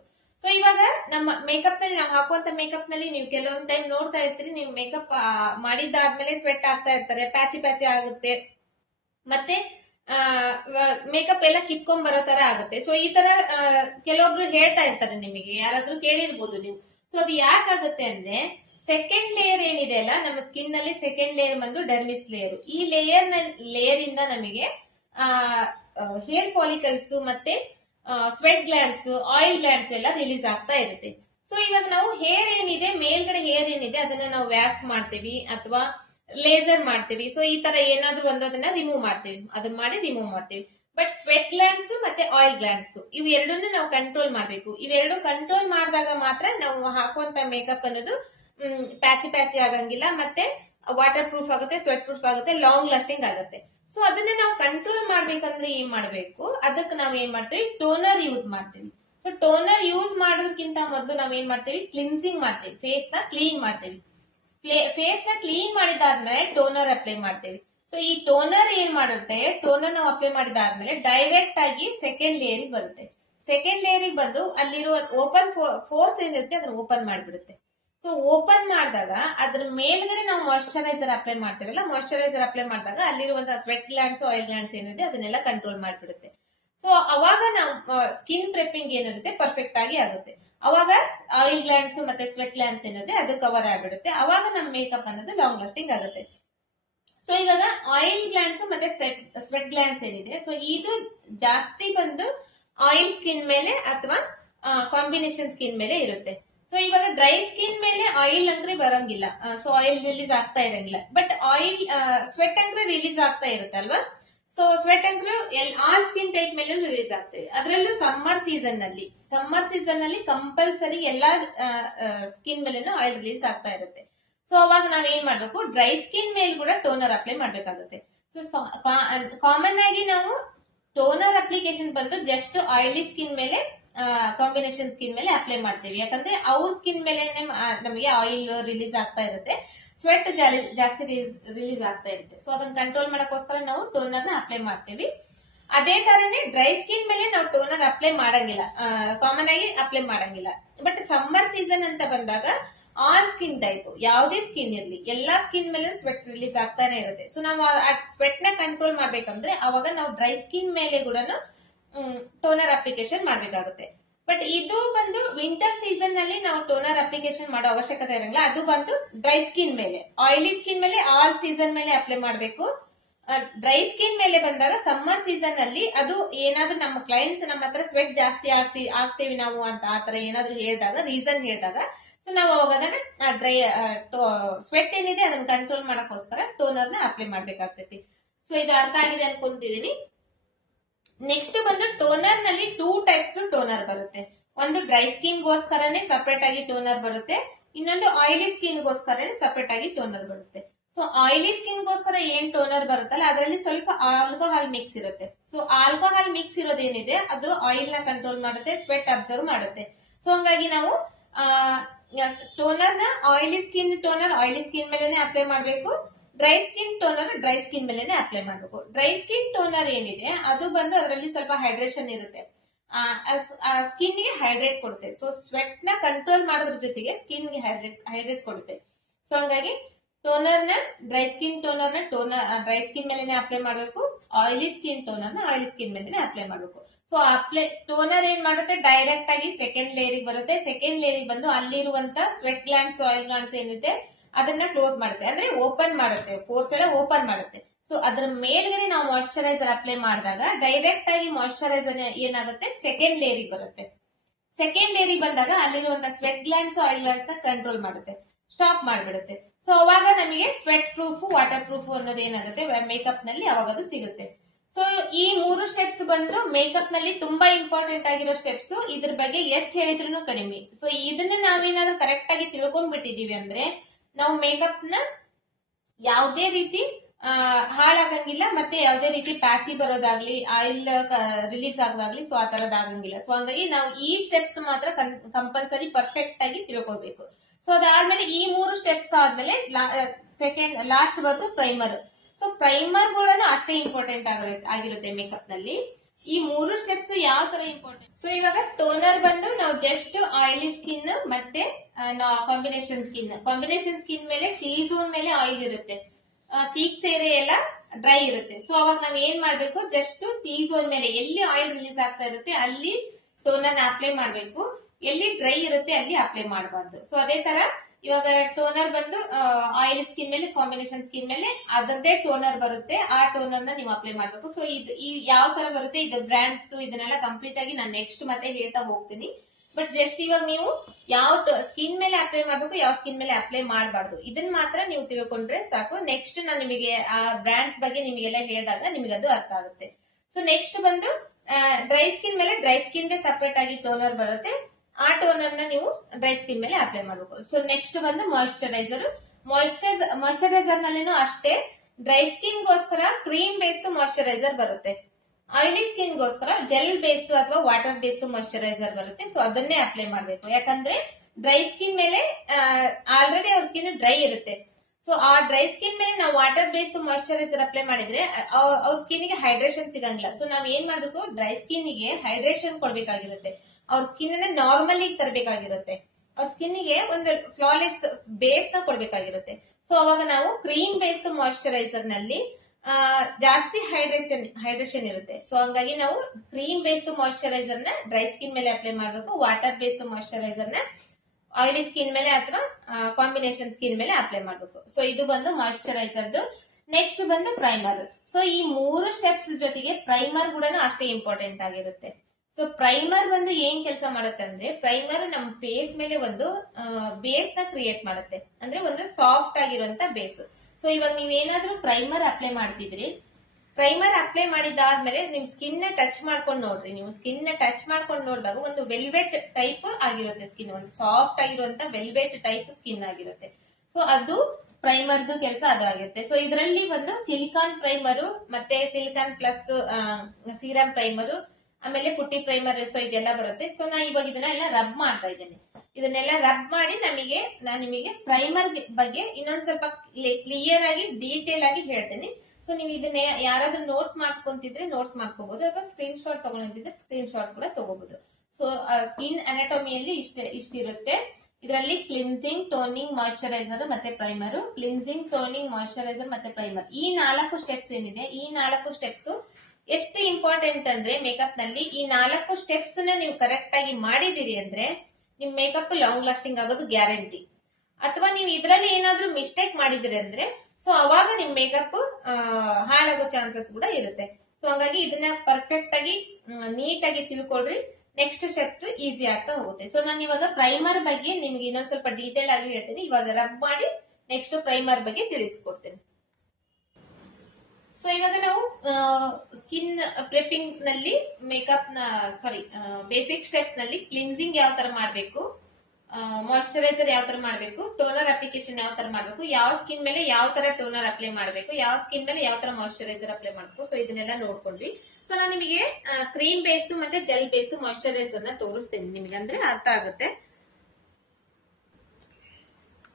ಸೊ ಇವಾಗ ನಮ್ಮ ಮೇಕಪ್ ನಲ್ಲಿ ನಾವು ಹಾಕುವಂತ ಮೇಕಪ್ ನಲ್ಲಿ ನೀವು ಕೆಲವೊಂದ್ ಟೈಮ್ ನೋಡ್ತಾ ಇರ್ತೀರಿ, ನೀವು ಮೇಕಪ್ ಮಾಡಿದ್ದಾದ್ಮೇಲೆ ಸ್ವೆಟ್ ಆಗ್ತಾ ಇರ್ತಾರೆ, ಪ್ಯಾಚಿ ಆಗುತ್ತೆ, ಮತ್ತೆ ಮೇಕಪ್ ಎಲ್ಲ ಕಿತ್ಕೊಂಡ್ ಬರೋ ತರ ಆಗುತ್ತೆ. ಸೊ ಈ ತರ ಕೆಲವೊಬ್ರು ಹೇಳ್ತಾ ಇರ್ತಾರೆ, ನಿಮಗೆ ಯಾರಾದ್ರೂ ಕೇಳಿರ್ಬೋದು ನೀವು. ಸೊ ಅದು ಯಾಕಾಗುತ್ತೆ ಅಂದ್ರೆ ಸೆಕೆಂಡ್ ಲೇಯರ್ ಏನಿದೆ ಅಲ್ಲ ನಮ್ಮ ಸ್ಕಿನ್ ನಲ್ಲಿ, ಸೆಕೆಂಡ್ ಲೇಯರ್ ಬಂದು ಡರ್ಮಿಸ್ ಲೇಯರ್. ಈ ಲೇಯರ್ ಇಂದ ನಮಗೆ ಹೇರ್ ಫಾಲಿಕಲ್ಸ್ ಮತ್ತೆ ಸ್ವೆಟ್ ಗ್ಲ್ಯಾಂಡ್ಸ್, ಆಯಿಲ್ ಗ್ಲ್ಯಾಂಡ್ಸ್ ಎಲ್ಲ ರಿಲೀಸ್ ಆಗ್ತಾ ಇರುತ್ತೆ. ಸೊ ಇವಾಗ ನಾವು ಹೇರ್ ಏನಿದೆ, ಮೇಲ್ಗಡೆ ಹೇರ್ ಏನಿದೆ ಅದನ್ನ ನಾವು ವ್ಯಾಕ್ಸ್ ಮಾಡ್ತೀವಿ ಅಥವಾ ಲೇಸರ್ ಮಾಡ್ತೀವಿ. ಸೊ ಈ ತರ ಏನಾದ್ರೂ ಒಂದೋದನ್ನ ರಿಮೂವ್ ಮಾಡ್ತೀವಿ, ಅದನ್ನ ಮಾಡಿ ರಿಮೂವ್ ಮಾಡ್ತೀವಿ. ಬಟ್ ಸ್ವೆಟ್ ಗ್ಲ್ಯಾಂಡ್ಸ್ ಮತ್ತೆ ಆಯಿಲ್ ಗ್ಲ್ಯಾಂಡ್ಸ್ ಇವ್ ಎರಡನ್ನು ನಾವು ಕಂಟ್ರೋಲ್ ಮಾಡ್ಬೇಕು. ಇವೆರಡು ಕಂಟ್ರೋಲ್ ಮಾಡಿದಾಗ ಮಾತ್ರ ನಾವು ಹಾಕುವಂತ ಮೇಕಪ್ ಅನ್ನೋದು ಪ್ಯಾಚಿ ಪ್ಯಾಚಿ ಆಗಂಗಿಲ್ಲ, ಮತ್ತೆ ವಾಟರ್ ಪ್ರೂಫ್ ಆಗುತ್ತೆ, ಸ್ವೆಟ್ ಪ್ರೂಫ್ ಆಗುತ್ತೆ, ಲಾಂಗ್ ಲಾಸ್ಟಿಂಗ್ ಆಗುತ್ತೆ. ಸೊ ಅದನ್ನ ನಾವು ಕಂಟ್ರೋಲ್ ಮಾಡ್ಬೇಕಂದ್ರೆ ಏನ್ ಮಾಡ್ಬೇಕು, ಅದಕ್ಕೆ ನಾವ್ ಏನ್ ಮಾಡ್ತೀವಿ, ಟೋನರ್ ಯೂಸ್ ಮಾಡ್ತೀವಿ. ಸೊ ಟೋನರ್ ಯೂಸ್ ಮಾಡೋದಕ್ಕಿಂತ ಮೊದಲು ನಾವ್ ಏನ್ ಮಾಡ್ತೀವಿ, ಕ್ಲಿನ್ಸಿಂಗ್ ಮಾಡ್ತೀವಿ, ಫೇಸ್ ನ ಕ್ಲೀನ್ ಮಾಡ್ತೀವಿ. ಫೇಸ್ ನ ಕ್ಲೀನ್ ಮಾಡಿದಾದ್ಮೇಲೆ ಟೋನರ್ ಅಪ್ಲೈ ಮಾಡ್ತೀವಿ. ಸೊ ಈ ಟೋನರ್ ಏನ್ ಮಾಡುತ್ತೆ, ಟೋನರ್ ನಾವು ಅಪ್ಲೈ ಮಾಡಿದಾದ್ಮೇಲೆ ಡೈರೆಕ್ಟ್ ಆಗಿ ಸೆಕೆಂಡ್ ಲೇಯರ್ ಬರುತ್ತೆ. ಸೆಕೆಂಡ್ ಲೇಯರ್ ಬಂದು ಅಲ್ಲಿರುವ ಓಪನ್ ಫೋರ್ಸ್ ಏನಿರುತ್ತೆ ಅದನ್ನ ಓಪನ್ ಮಾಡಿಬಿಡುತ್ತೆ. ಸೊ ಓಪನ್ ಮಾಡಿದಾಗ ಅದ್ರ ಮೇಲ್ಗಡೆ ನಾವು ಮಾಯಿಶ್ಚರೈಸರ್ ಅಪ್ಲೈ ಮಾಡ್ತೀವಲ್ಲ, ಮಾಯಿಶ್ಚರೈಸರ್ ಅಪ್ಲೈ ಮಾಡಿದಾಗ ಅಲ್ಲಿರುವಂತಹ ಸ್ವೆಟ್ ಗ್ಲ್ಯಾಂಡ್ಸ್ ಆಯಿಲ್ ಗ್ಲ್ಯಾಂಡ್ಸ್ ಏನಿದೆ ಅದನ್ನೆಲ್ಲ ಕಂಟ್ರೋಲ್ ಮಾಡಿಬಿಡುತ್ತೆ. ಸೊ ಅವಾಗ ನಾವು ಸ್ಕಿನ್ ಪ್ರೆಪ್ಪಿಂಗ್ ಏನಿರುತ್ತೆ ಪರ್ಫೆಕ್ಟ್ ಆಗಿ ಆಗುತ್ತೆ. ಅವಾಗ ಆಯಿಲ್ ಗ್ಲ್ಯಾಂಡ್ಸ್ ಮತ್ತೆ ಸ್ವೆಟ್ ಗ್ಲ್ಯಾಂಡ್ಸ್ ಏನಿದೆ ಅದು ಕವರ್ ಆಗಿಬಿಡುತ್ತೆ. ಅವಾಗ ನಮ್ಮ ಮೇಕಪ್ ಅನ್ನೋದು ಲಾಂಗ್ ಲಾಸ್ಟಿಂಗ್ ಆಗುತ್ತೆ. ಸೊ ಇವಾಗ ಆಯಿಲ್ ಗ್ಲ್ಯಾಂಡ್ಸ್ ಮತ್ತೆ ಸ್ವೆಟ್ ಗ್ಲ್ಯಾಂಡ್ಸ್ ಏನಿದೆ, ಸೊ ಇದು ಜಾಸ್ತಿ ಬಂದು ಆಯಿಲ್ ಸ್ಕಿನ್ ಮೇಲೆ ಅಥವಾ ಕಾಂಬಿನೇಷನ್ ಸ್ಕಿನ್ ಮೇಲೆ ಇರುತ್ತೆ. ಸೊ ಇವಾಗ ಡ್ರೈ ಸ್ಕಿನ್ ಮೇಲೆ ಆಯಿಲ್ ಅಂದ್ರೆ ಬರಂಗಿಲ್ಲ, ಸೊ ಆಯಿಲ್ ರಿಲೀಸ್ ಆಗ್ತಾ ಇರಂಗಿಲ್ಲ. ಬಟ್ ಆಯಿಲ್ ಸ್ವೆಟ್ ಅಂದ್ರೆ ರಿಲೀಸ್ ಆಗ್ತಾ ಇರುತ್ತೆ ಅಲ್ವಾ. ಸೊ ಸ್ವೆಟ್ ಅಂದ್ರೆ ಆಲ್ ಸ್ಕಿನ್ ಟೈಪ್ ಮೇಲೆ ರಿಲೀಸ್ ಆಗ್ತದೆ. ಅದರಲ್ಲೂ ಸಮ್ಮರ್ ಸೀಸನ್ ನಲ್ಲಿ ಕಂಪಲ್ಸರಿ ಎಲ್ಲಾ ಸ್ಕಿನ್ ಮೇಲೆನೂ ಆಯಿಲ್ ರಿಲೀಸ್ ಆಗ್ತಾ ಇರುತ್ತೆ. ಸೊ ಅವಾಗ ನಾವ್ ಏನ್ ಮಾಡ್ಬೇಕು, ಡ್ರೈ ಸ್ಕಿನ್ ಮೇಲೆ ಕೂಡ ಟೋನರ್ ಅಪ್ಲೈ ಮಾಡ್ಬೇಕಾಗುತ್ತೆ. ಸೊ ಕಾಮನ್ ಆಗಿ ನಾವು ಟೋನರ್ ಅಪ್ಲಿಕೇಶನ್ ಬಂದು ಜಸ್ಟ್ ಆಯಿಲಿ ಸ್ಕಿನ್ ಮೇಲೆ ಕಾಂಬಿನೇಷನ್ ಸ್ಕಿನ್ ಮೇಲೆ ಅಪ್ಲೈ ಮಾಡ್ತೀವಿ. ಯಾಕಂದ್ರೆ ಅವ್ರ ಸ್ಕಿನ್ ಮೇಲೆ ನಮಗೆ ಆಯಿಲ್ ರಿಲೀಸ್ ಆಗ್ತಾ ಇರುತ್ತೆ, ಸ್ವೆಟ್ ಜಾಸ್ತಿ ರಿಲೀಸ್ ಆಗ್ತಾ ಇರುತ್ತೆ. ಸೊ ಅದನ್ನ ಕಂಟ್ರೋಲ್ ಮಾಡಕ್ಕೋಸ್ಕರ ನಾವು ಟೋನರ್ ನ ಅಪ್ಲೈ ಮಾಡ್ತೀವಿ. ಅದೇ ತರನೇ ಡ್ರೈ ಸ್ಕಿನ್ ಮೇಲೆ ನಾವು ಟೋನರ್ ಅಪ್ಲೈ ಮಾಡಂಗಿಲ್ಲ, ಕಾಮನ್ ಆಗಿ ಅಪ್ಲೈ ಮಾಡಂಗಿಲ್ಲ. ಬಟ್ ಸಮ್ಮರ್ ಸೀಸನ್ ಅಂತ ಬಂದಾಗ ಆಲ್ ಸ್ಕಿನ್ ಟೈಪ್ ಯಾವುದೇ ಸ್ಕಿನ್ ಇರ್ಲಿ ಎಲ್ಲಾ ಸ್ಕಿನ್ ಮೇಲೆ ಸ್ವೆಟ್ ರಿಲೀಸ್ ಆಗ್ತಾನೆ ಇರುತ್ತೆ. ಸೊ ನಾವು ಆ ಸ್ವೆಟ್ ನ ಕಂಟ್ರೋಲ್ ಮಾಡ್ಬೇಕಂದ್ರೆ ಅವಾಗ ನಾವು ಡ್ರೈ ಸ್ಕಿನ್ ಮೇಲೆ ಕೂಡ ಟೋನರ್ ಅಪ್ಲಿಕೇಶನ್ ಮಾಡ್ಬೇಕಾಗುತ್ತೆ. ಬಟ್ ಇದು ಬಂದು ವಿಂಟರ್ ಸೀಸನ್ ನಲ್ಲಿ ನಾವು ಟೋನರ್ ಅಪ್ಲಿಕೇಶನ್ ಮಾಡೋ ಅವಶ್ಯಕತೆ ಇರಂಗಿಲ್ಲ. ಅದು ಬಂದು ಡ್ರೈ ಸ್ಕಿನ್ ಮೇಲೆ, ಆಯಿಲಿ ಸ್ಕಿನ್ ಮೇಲೆ ಆಲ್ ಸೀಸನ್ ಮೇಲೆ ಅಪ್ಲೈ ಮಾಡಬೇಕು. ಡ್ರೈ ಸ್ಕಿನ್ ಮೇಲೆ ಬಂದಾಗ ಸಮ್ಮರ್ ಸೀಸನ್ ಅಲ್ಲಿ ಅದು ಏನಾದ್ರೂ ನಮ್ಮ ಕ್ಲೈಂಟ್ಸ್ ನಮ್ಮ ಹತ್ರ ಸ್ವೆಟ್ ಜಾಸ್ತಿ ಆಗ್ತೀವಿ ನಾವು ಅಂತ ಆತರ ಏನಾದ್ರು ಹೇಳಿದಾಗ, ರೀಸನ್ ಹೇಳಿದಾಗ, ಸೊ ನಾವು ಅವಾಗ ಅದನ್ನ ಡ್ರೈ ಸ್ವೆಟ್ ಏನಿದೆ ಅದನ್ನ ಕಂಟ್ರೋಲ್ ಮಾಡಕ್ಕೋಸ್ಕರ ಟೋನರ್ ನ ಅಪ್ಲೈ ಮಾಡ್ಬೇಕಾಗ್ತೈತಿ. ಸೊ ಇದು ಅರ್ಥ ಆಗಿದೆ ಅನ್ಕೊಂತಿದೀನಿ. ನೆಕ್ಸ್ಟ್ ಬಂದು ಟೋನರ್ ನಲ್ಲಿ 2 ಟೈಪ್ಸ್ ಟೋನರ್ ಬರುತ್ತೆ. ಒಂದು ಡ್ರೈ ಸ್ಕಿನ್ ಗೋಸ್ಕರನೇ ಸಪರೇಟ್ ಆಗಿ ಟೋನರ್ ಬರುತ್ತೆ, ಇನ್ನೊಂದು ಆಯಿಲಿ ಸ್ಕಿನ್ ಗೋಸ್ಕರನೇ ಸಪರೇಟ್ ಆಗಿ ಟೋನರ್ ಬರುತ್ತೆ. ಸೊ ಆಯಿಲಿ ಸ್ಕಿನ್ ಗೋಸ್ಕರ ಏನ್ ಟೋನರ್ ಬರುತ್ತಲ್ಲ ಅದರಲ್ಲಿ ಸ್ವಲ್ಪ ಆಲ್ಕೋಹಾಲ್ ಮಿಕ್ಸ್ ಇರುತ್ತೆ. ಸೊ ಆಲ್ಕೋಹಾಲ್ ಮಿಕ್ಸ್ ಇರೋದೇನಿದೆ ಅದು ಆಯಿಲ್ ನ ಕಂಟ್ರೋಲ್ ಮಾಡುತ್ತೆ, ಸ್ವೆಟ್ ಅಬ್ಸರ್ವ್ ಮಾಡುತ್ತೆ. ಸೊ ಹಂಗಾಗಿ ನಾವು ಟೋನರ್ ನ ಆಯಿಲಿ ಸ್ಕಿನ್ ಮೇಲೆನೆ ಅಪ್ಲೈ ಮಾಡಬೇಕು, dry skin toner dry skin ಮೇಲೆನೆ ಅಪ್ಲೈ ಮಾಡಬೇಕು. ಡ್ರೈ ಸ್ಕಿನ್ ಟೋನರ್ ಏನಿದೆ ಅದು ಬಂದು ಅದರಲ್ಲಿ ಸ್ವಲ್ಪ ಹೈಡ್ರೇಷನ್ ಇರುತ್ತೆ, ಸ್ಕಿನ್ ಗೆ ಹೈಡ್ರೇಟ್ ಕೊಡುತ್ತೆ. ಸೊ ಸ್ವೆಟ್ ನ ಕಂಟ್ರೋಲ್ ಮಾಡೋದ್ರ ಜೊತೆಗೆ ಸ್ಕಿನ್ ಗೆ ಹೈಡ್ರೇಟ್ ಕೊಡುತ್ತೆ. ಸೊ ಹಂಗಾಗಿ ಟೋನರ್ ನ ಡ್ರೈ ಸ್ಕಿನ್ ಡ್ರೈ ಸ್ಕಿನ್ ಮೇಲೆನೆ ಅಪ್ಲೈ ಮಾಡಬೇಕು, ಆಯಿಲಿ ಸ್ಕಿನ್ ಟೋನರ್ ನ ಆಯಿಲಿ ಸ್ಕಿನ್ ಮೇಲೆನೆ ಅಪ್ಲೈ ಮಾಡಬೇಕು. ಸೊ ಟೋನರ್ ಏನ್ ಮಾಡುತ್ತೆ, ಡೈರೆಕ್ಟ್ ಆಗಿ ಸೆಕೆಂಡ್ ಲೇಯರ್ ಬರುತ್ತೆ. ಸೆಕೆಂಡ್ ಲೇಯರ್ ಬಂದು ಅಲ್ಲಿರುವಂತ ಸ್ವೆಟ್ ಗ್ಲ್ಯಾಂಡ್ಸ್ ಆಯಿಲ್ ಗ್ಲ್ಯಾಂಡ್ಸ್ ಏನಿದೆ ಅದನ್ನ ಕ್ಲೋಸ್ ಮಾಡುತ್ತೆ, ಅಂದ್ರೆ ಓಪನ್ ಮಾಡುತ್ತೆ, ಪೋರ್ಸ್ ಎಲ್ಲ ಓಪನ್ ಮಾಡುತ್ತೆ. ಸೊ ಅದ್ರ ಮೇಲ್ಗಡೆ ನಾವು ಮಾಯಿಶ್ಚರೈಸರ್ ಅಪ್ಲೈ ಮಾಡಿದಾಗ ಡೈರೆಕ್ಟ್ ಆಗಿ ಮಾಯಿಶ್ಚರೈಸರ್ ಏನಾಗುತ್ತೆ, ಸೆಕೆಂಡ್ ಲೇಯರ್ ಬರುತ್ತೆ. ಸೆಕೆಂಡ್ ಲೇಯರ್ ಬಂದಾಗ ಅಲ್ಲಿರುವಂತ ಸ್ವೆಟ್ ಗ್ಲ್ಯಾಂಡ್ಸ್ ಆಯಿಲ್ ಗ್ಲ್ಯಾಂಡ್ಸ್ ನ ಕಂಟ್ರೋಲ್ ಮಾಡುತ್ತೆ, ಸ್ಟಾಪ್ ಮಾಡಿಬಿಡುತ್ತೆ. ಸೊ ಅವಾಗ ನಮಗೆ ಸ್ವೆಟ್ ಪ್ರೂಫ್ ವಾಟರ್ ಪ್ರೂಫ್ ಅನ್ನೋದು ಏನಾಗುತ್ತೆ ಮೇಕಪ್ ನಲ್ಲಿ ಅವಾಗ ಅದು ಸಿಗುತ್ತೆ. ಸೊ ಈ 3 ಸ್ಟೆಪ್ಸ್ ಬಂದು ಮೇಕಪ್ ನಲ್ಲಿ ತುಂಬಾ ಇಂಪಾರ್ಟೆಂಟ್ ಆಗಿರೋ ಸ್ಟೆಪ್ಸ್. ಇದ್ರ ಬಗ್ಗೆ ಎಷ್ಟು ಹೇಳಿದ್ರು ಕಡಿಮೆ. ಸೊ ಇದನ್ನ ನಾವೇನಾದ್ರೂ ಕರೆಕ್ಟ್ ಆಗಿ ತಿಳ್ಕೊಂಡ್ಬಿಟ್ಟಿದೀವಿ ಅಂದ್ರೆ ನಾವು ಮೇಕಪ್ ನ ಯಾವುದೇ ರೀತಿ ಹಾಳಾಗಂಗಿಲ್ಲ, ಮತ್ತೆ ಯಾವುದೇ ರೀತಿ ಪ್ಯಾಚಿ ಬರೋದಾಗ್ಲಿ ಆಯಿಲ್ ರಿಲೀಸ್ ಆಗೋದಾಗ್ಲಿ ಸೊ ಆ ತರದ್ ಆಗಂಗಿಲ್ಲ. ಸೊ ಹಂಗಾಗಿ ನಾವು ಈ ಸ್ಟೆಪ್ಸ್ ಮಾತ್ರ ಕಂಪಲ್ಸರಿ ಪರ್ಫೆಕ್ಟ್ ಆಗಿ ತಿಳ್ಕೊಬೇಕು. ಸೊ ಅದಾದ್ಮೇಲೆ ಈ 3 ಸ್ಟೆಪ್ಸ್ ಆದ್ಮೇಲೆ ಲಾಸ್ಟ್ ಬಂದು ಪ್ರೈಮರ್. ಸೊ ಪ್ರೈಮರ್ ಕೂಡ ಅಷ್ಟೇ ಇಂಪಾರ್ಟೆಂಟ್ ಆಗಿರುತ್ತೆ ಮೇಕಪ್ ನಲ್ಲಿ. ಈ 3 ಸ್ಟೆಪ್ಸ್ ಯಾವ ತರ ಇಂಪಾರ್ಟೆಂಟ್. ಸೊ ಇವಾಗ ಟೋನರ್ ಬಂದು ನಾವು ಜಸ್ಟ್ ಆಯಿಲಿ ಸ್ಕಿನ್ ಮತ್ತೆ ಕಾಂಬಿನೇಷನ್ ಸ್ಕಿನ್ ಮೇಲೆ ಟಿ ಝೋನ್ ಮೇಲೆ ಆಯಿಲ್ ಇರುತ್ತೆ, ಚೀಕ್ಸ್ ಏರಿಯಾ ಎಲ್ಲ ಡ್ರೈ ಇರುತ್ತೆ. ಸೊ ಅವಾಗ ನಾವ್ ಏನ್ ಮಾಡ್ಬೇಕು, ಜಸ್ಟ್ ಟಿ ಝೋನ್ ಮೇಲೆ ಎಲ್ಲಿ ಆಯಿಲ್ ರಿಲೀಸ್ ಆಗ್ತಾ ಇರುತ್ತೆ ಅಲ್ಲಿ ಟೋನರ್ ಅಪ್ಲೈ ಮಾಡ್ಬೇಕು, ಎಲ್ಲಿ ಡ್ರೈ ಇರುತ್ತೆ ಅಲ್ಲಿ ಅಪ್ಲೈ ಮಾಡಬಾರ್ದು. ಸೊ ಅದೇ ತರ ಇವಾಗ ಟೋನರ್ ಬಂದು ಆಯಿಲ್ ಸ್ಕಿನ್ ಮೇಲೆ ಕಾಂಬಿನೇಷನ್ ಸ್ಕಿನ್ ಮೇಲೆ ಅದರದೇ ಟೋನರ್ ಬರುತ್ತೆ, ಆ ಟೋನರ್ ನ ನೀವು ಅಪ್ಲೈ ಮಾಡ್ಬೇಕು. ಸೊ ಇದು ಯಾವ ತರ ಬರುತ್ತೆ, ಇದು ಬ್ರಾಂಡ್ಸ್ ಇದನ್ನೆಲ್ಲ ಕಂಪ್ಲೀಟ್ ಆಗಿ ನಾನು ನೆಕ್ಸ್ಟ್ ಮತ್ತೆ ಹೇಳ್ತಾ ಹೋಗ್ತೀನಿ. ಬಟ್ ಜಸ್ಟ್ ಇವಾಗ ನೀವು ಯಾವ ಸ್ಕಿನ್ ಮೇಲೆ ಅಪ್ಲೈ ಮಾಡ್ಬೇಕು, ಯಾವ ಸ್ಕಿನ್ ಮೇಲೆ ಅಪ್ಲೈ ಮಾಡಬಾರ್ದು ಇದನ್ನ ಮಾತ್ರ ನೀವು ತಿಳ್ಕೊಂಡ್ರೆ ಸಾಕು. ನೆಕ್ಸ್ಟ್ ನಾನು ನಿಮಗೆ ಆ ಬ್ರಾಂಡ್ಸ್ ಬಗ್ಗೆ ನಿಮಗೆಲ್ಲ ಹೇಳಿದಾಗ ನಿಮಗೆ ಅದು ಅರ್ಥ ಆಗುತ್ತೆ. ಸೊ ಸೊ ನೆಕ್ಸ್ಟ್ ಬಂದು ಡ್ರೈ ಸ್ಕಿನ್ ಮೇಲೆ ಡ್ರೈ ಸ್ಕಿನ್ ಗೆ ಸಪರೇಟ್ ಆಗಿ ಟೋನರ್ ಬರುತ್ತೆ. ಆ ಟೋನರ್ ನ ನೀವು ಡ್ರೈ ಸ್ಕಿನ್ ಮೇಲೆ ಅಪ್ಲೈ ಮಾಡಬೇಕು. ಸೊ ನೆಕ್ಸ್ಟ್ ಬಂದು ಮಾಯಿಶ್ಚರೈಸರ್ ನಲ್ಲಿನೂ ಅಷ್ಟೇ ಡ್ರೈ ಸ್ಕಿನ್ ಗೋಸ್ಕರ ಕ್ರೀಮ್ ಬೇಸ್ಡ್ ಮಾಯಿಶ್ಚರೈಸರ್ ಬರುತ್ತೆ. ಆಯಿಲಿ ಸ್ಕಿನ್ ಗೋಸ್ಕರ ಜೆಲ್ ಬೇಸ್ಡ್ ಅಥವಾ ವಾಟರ್ ಬೇಸ್ಡ್ ಮಾಯಿಶ್ಚರೈಸರ್ ಬರುತ್ತೆ. ಸೊ ಅದನ್ನೇ ಅಪ್ಲೈ ಮಾಡಬೇಕು. ಯಾಕಂದ್ರೆ ಡ್ರೈ ಸ್ಕಿನ್ ಮೇಲೆ ಆಲ್ರೆಡಿ ಅವ್ರ ಸ್ಕಿನ್ ಡ್ರೈ ಇರುತ್ತೆ. ಸೊ ಆ ಡ್ರೈ ಸ್ಕಿನ್ ಮೇಲೆ ನಾವು ವಾಟರ್ ಬೇಸ್ಡ್ ಮಾಯಿಶ್ಚರೈಸರ್ ಅಪ್ಲೈ ಮಾಡಿದ್ರೆ ಅವ್ರ ಸ್ಕಿನ್ ಗೆ ಹೈಡ್ರೇಷನ್ ಸಿಗಂಗಿಲ್ಲ. ಸೊ ನಾವ್ ಏನ್ ಮಾಡ್ಬೇಕು, ಡ್ರೈ ಸ್ಕಿನ್ ಗೆ ಹೈಡ್ರೇಷನ್ ಕೊಡ್ಬೇಕಾಗಿರುತ್ತೆ. ಅವ್ರ ಸ್ಕಿನ್ ಅನ್ನ ನಾರ್ಮಲ್ ತರಬೇಕಾಗಿರುತ್ತೆ. ಅವ್ರ ಸ್ಕಿನ್ ಗೆ ಒಂದು ಫ್ಲಾಲೆಸ್ ಬೇಸ್ ನ ಕೊಡ್ಬೇಕಾಗಿರುತ್ತೆ. ಸೊ ಅವಾಗ ನಾವು ಕ್ರೀಮ್ ಬೇಸ್ಡ್ ಮಾಯಿಶ್ಚರೈಸರ್ ನಲ್ಲಿ ಜಾಸ್ತಿ ಹೈಡ್ರೇಷನ್ ಇರುತ್ತೆ. ಸೊ ಹಂಗಾಗಿ ನಾವು ಕ್ರೀಮ್ ಬೇಸ್ಡ್ ಮಾಯಿಶ್ಚರೈಸರ್ ನ ಡ್ರೈ ಸ್ಕಿನ್ ಮೇಲೆ ಅಪ್ಲೈ ಮಾಡಬೇಕು. ವಾಟರ್ ಬೇಸ್ಡ್ ಮಾಯಿಶ್ಚರೈಸರ್ ನ ಆಯಿಲಿ ಸ್ಕಿನ್ ಮೇಲೆ ಅಥವಾ ಕಾಂಬಿನೇಷನ್ ಸ್ಕಿನ್ ಮೇಲೆ ಅಪ್ಲೈ ಮಾಡಬೇಕು. ಸೊ ಇದು ಬಂದು ಮಾಯಿಶ್ಚರೈಸರ್ದು. ನೆಕ್ಸ್ಟ್ ಬಂದು ಪ್ರೈಮರ್. ಸೊ ಈ 3 ಸ್ಟೆಪ್ಸ್ ಜೊತೆಗೆ ಪ್ರೈಮರ್ ಕೂಡ ಅಷ್ಟೇ ಇಂಪಾರ್ಟೆಂಟ್ ಆಗಿರುತ್ತೆ. ಸೊ ಪ್ರೈಮರ್ ಬಂದು ಏನ್ ಕೆಲಸ ಮಾಡುತ್ತೆ ಅಂದ್ರೆ, ಪ್ರೈಮರ್ ನಮ್ಮ ಫೇಸ್ ಮೇಲೆ ಒಂದು ಬೇಸ್ ನ ಕ್ರಿಯೇಟ್ ಮಾಡುತ್ತೆ. ಅಂದ್ರೆ ಒಂದು ಸಾಫ್ಟ್ ಆಗಿರುವಂತ ಬೇಸ್. ಸೊ ಇವಾಗ ನೀವೇನಾದ್ರೂ ಪ್ರೈಮರ್ ಅಪ್ಲೈ ಮಾಡ್ತಿದ್ರಿ, ಪ್ರೈಮರ್ ಅಪ್ಲೈ ಮಾಡಿದಾದ್ಮೇಲೆ ನಿಮ್ ಸ್ಕಿನ್ ನ ಟಚ್ ಮಾಡ್ಕೊಂಡು ನೋಡ್ರಿ. ನೀವು ಸ್ಕಿನ್ ನ ಟಚ್ ಮಾಡ್ಕೊಂಡು ನೋಡಿದಾಗ ಒಂದು ವೆಲ್ವೆಟ್ ಟೈಪ್ ಆಗಿರುತ್ತೆ ಸ್ಕಿನ್, ಒಂದು ಸಾಫ್ಟ್ ಆಗಿರುವಂತ ವೆಲ್ವೆಟ್ ಟೈಪ್ ಸ್ಕಿನ್ ಆಗಿರುತ್ತೆ. ಸೊ ಅದು ಪ್ರೈಮರ್ದು ಕೆಲಸ ಅದು ಆಗಿರುತ್ತೆ. ಸೊ ಇದರಲ್ಲಿ ಒಂದು ಸಿಲಿಕಾನ್ ಪ್ರೈಮರು ಮತ್ತೆ ಸಿಲಿಕಾನ್ ಪ್ಲಸ್ ಸೀರಮ್ ಪ್ರೈಮರು, ಆಮೇಲೆ ಪುಟ್ಟಿ ಪ್ರೈಮರ್, ಸೊ ಇದೆಲ್ಲ ಬರುತ್ತೆ. ಸೊ ನಾ ಇವಾಗ ಇದನ್ನೆಲ್ಲ ರಬ್ ಮಾಡ್ತಾ ಇದ್ದೇನೆ. ಇದನ್ನೆಲ್ಲ ರಬ್ ಮಾಡಿ ನಾನು ನಿಮಗೆ ಪ್ರೈಮರ್ ಬಗ್ಗೆ ಇನ್ನೊಂದ್ ಸ್ವಲ್ಪ ಕ್ಲಿಯರ್ ಆಗಿ ಡೀಟೇಲ್ ಆಗಿ ಹೇಳ್ತೇನೆ. ಸೊ ನೀವು ಇದನ್ನ ಯಾರಾದ್ರೂ ನೋಟ್ಸ್ ಮಾಡ್ಕೊಂತಿದ್ರೆ ನೋಟ್ಸ್ ಮಾಡ್ಕೋಬಹುದು, ಅಥವಾ ಸ್ಕ್ರೀನ್ ಶಾಟ್ ತಗೊಂಡಿದ್ರೆ ಸ್ಕ್ರೀನ್ ಶಾಟ್ ಕೂಡ ತಗೋಬಹುದು. ಸೊ ಸ್ಕಿನ್ ಅನಾಟಮಿಯಲ್ಲಿ ಇಷ್ಟಿರುತ್ತೆ. ಇದರಲ್ಲಿ ಕ್ಲಿನ್ಸಿಂಗ್, ಟೋನಿಂಗ್, ಮಾಯಿಶ್ಚರೈಸರ್ ಮತ್ತೆ ಪ್ರೈಮರ್. ಕ್ಲಿನ್ಸಿಂಗ್, ಟೋನಿಂಗ್, ಮಾಯಿಶ್ಚರೈಸರ್ ಮತ್ತೆ ಪ್ರೈಮರ್, ಈ 4 ಸ್ಟೆಪ್ಸ್ ಏನಿದೆ, ಈ 4 ಸ್ಟೆಪ್ಸ್ ಎಷ್ಟು ಇಂಪಾರ್ಟೆಂಟ್ ಅಂದ್ರೆ ಮೇಕಪ್ ನಲ್ಲಿ ಈ 4 ಸ್ಟೆಪ್ಸ್ ನ ನೀವು ಕರೆಕ್ಟ್ ಆಗಿ ಮಾಡಿದಿರಿ ಅಂದ್ರೆ ನಿಮ್ ಮೇಕಪ್ ಲಾಂಗ್ ಲಾಸ್ಟಿಂಗ್ ಆಗೋದು ಗ್ಯಾರಂಟಿ. ಅಥವಾ ನೀವು ಇದರಲ್ಲಿ ಏನಾದ್ರೂ ಮಿಸ್ಟೇಕ್ ಮಾಡಿದ್ರಿ ಅಂದ್ರೆ ಸೊ ಅವಾಗ ನಿಮ್ ಮೇಕಪ್ ಹಾಳಾಗೋ ಚಾನ್ಸಸ್ ಕೂಡ ಇರುತ್ತೆ. ಸೊ ಹಂಗಾಗಿ ಇದನ್ನ ಪರ್ಫೆಕ್ಟ್ ಆಗಿ ನೀಟಾಗಿ ತಿಳ್ಕೊಳ್ರಿ. ನೆಕ್ಸ್ಟ್ ಸ್ಟೆಪ್ ಈಸಿ ಆಗ್ತಾ ಹೋಗುತ್ತೆ. ಸೊ ನಾನು ಇವಾಗ ಪ್ರೈಮರ್ ಬಗ್ಗೆ ನಿಮ್ಗೆ ಇನ್ನೊಂದ್ ಸ್ವಲ್ಪ ಡೀಟೇಲ್ ಆಗಿ ಹೇಳ್ತೇನೆ. ಇವಾಗ ರಬ್ ಮಾಡಿ ನೆಕ್ಸ್ಟ್ ಪ್ರೈಮರ್ ಬಗ್ಗೆ ತಿಳಿಸ್ಕೊಡ್ತೇನೆ. ಸೊ ಇವಾಗ ನಾವು ಸ್ಕಿನ್ ಪ್ರೆಪಿಂಗ್ ನಲ್ಲಿ ಮೇಕಪ್ ಬೇಸಿಕ್ ಸ್ಟೆಪ್ಸ್ ನಲ್ಲಿ ಕ್ಲಿನ್ಸಿಂಗ್ ಯಾವ ತರ ಮಾಡಬೇಕು, ಮಾಯಿಶ್ಚರೈಸರ್ ಯಾವ ತರ ಮಾಡಬೇಕು, ಟೋನರ್ ಅಪ್ಲಿಕೇಶನ್ ಯಾವ ತರ ಮಾಡಬೇಕು, ಯಾವ ಸ್ಕಿನ್ ಮೇಲೆ ಯಾವ ತರ ಟೋನರ್ ಅಪ್ಲೈ ಮಾಡಬೇಕು, ಯಾವ ಸ್ಕಿನ್ ಮೇಲೆ ಯಾವ ತರ ಮಾಯಿಶ್ಚರೈಸರ್ ಅಪ್ಲೈ ಮಾಡಬೇಕು, ಸೊ ಇದನ್ನೆಲ್ಲ ನೋಡ್ಕೊಂಡ್ವಿ. ಸೊ ನಾನು ನಿಮಗೆ ಕ್ರೀಮ್ ಬೇಸ್ಡ್ ಮತ್ತೆ ಜೆಲ್ ಬೇಸ್ಡ್ ಮಾಯಿಶ್ಚರೈಸರ್ ನ ತೋರಿಸ್ತೇನೆ, ನಿಮಗೆ ಅಂದ್ರೆ ಅರ್ಥ ಆಗುತ್ತೆ.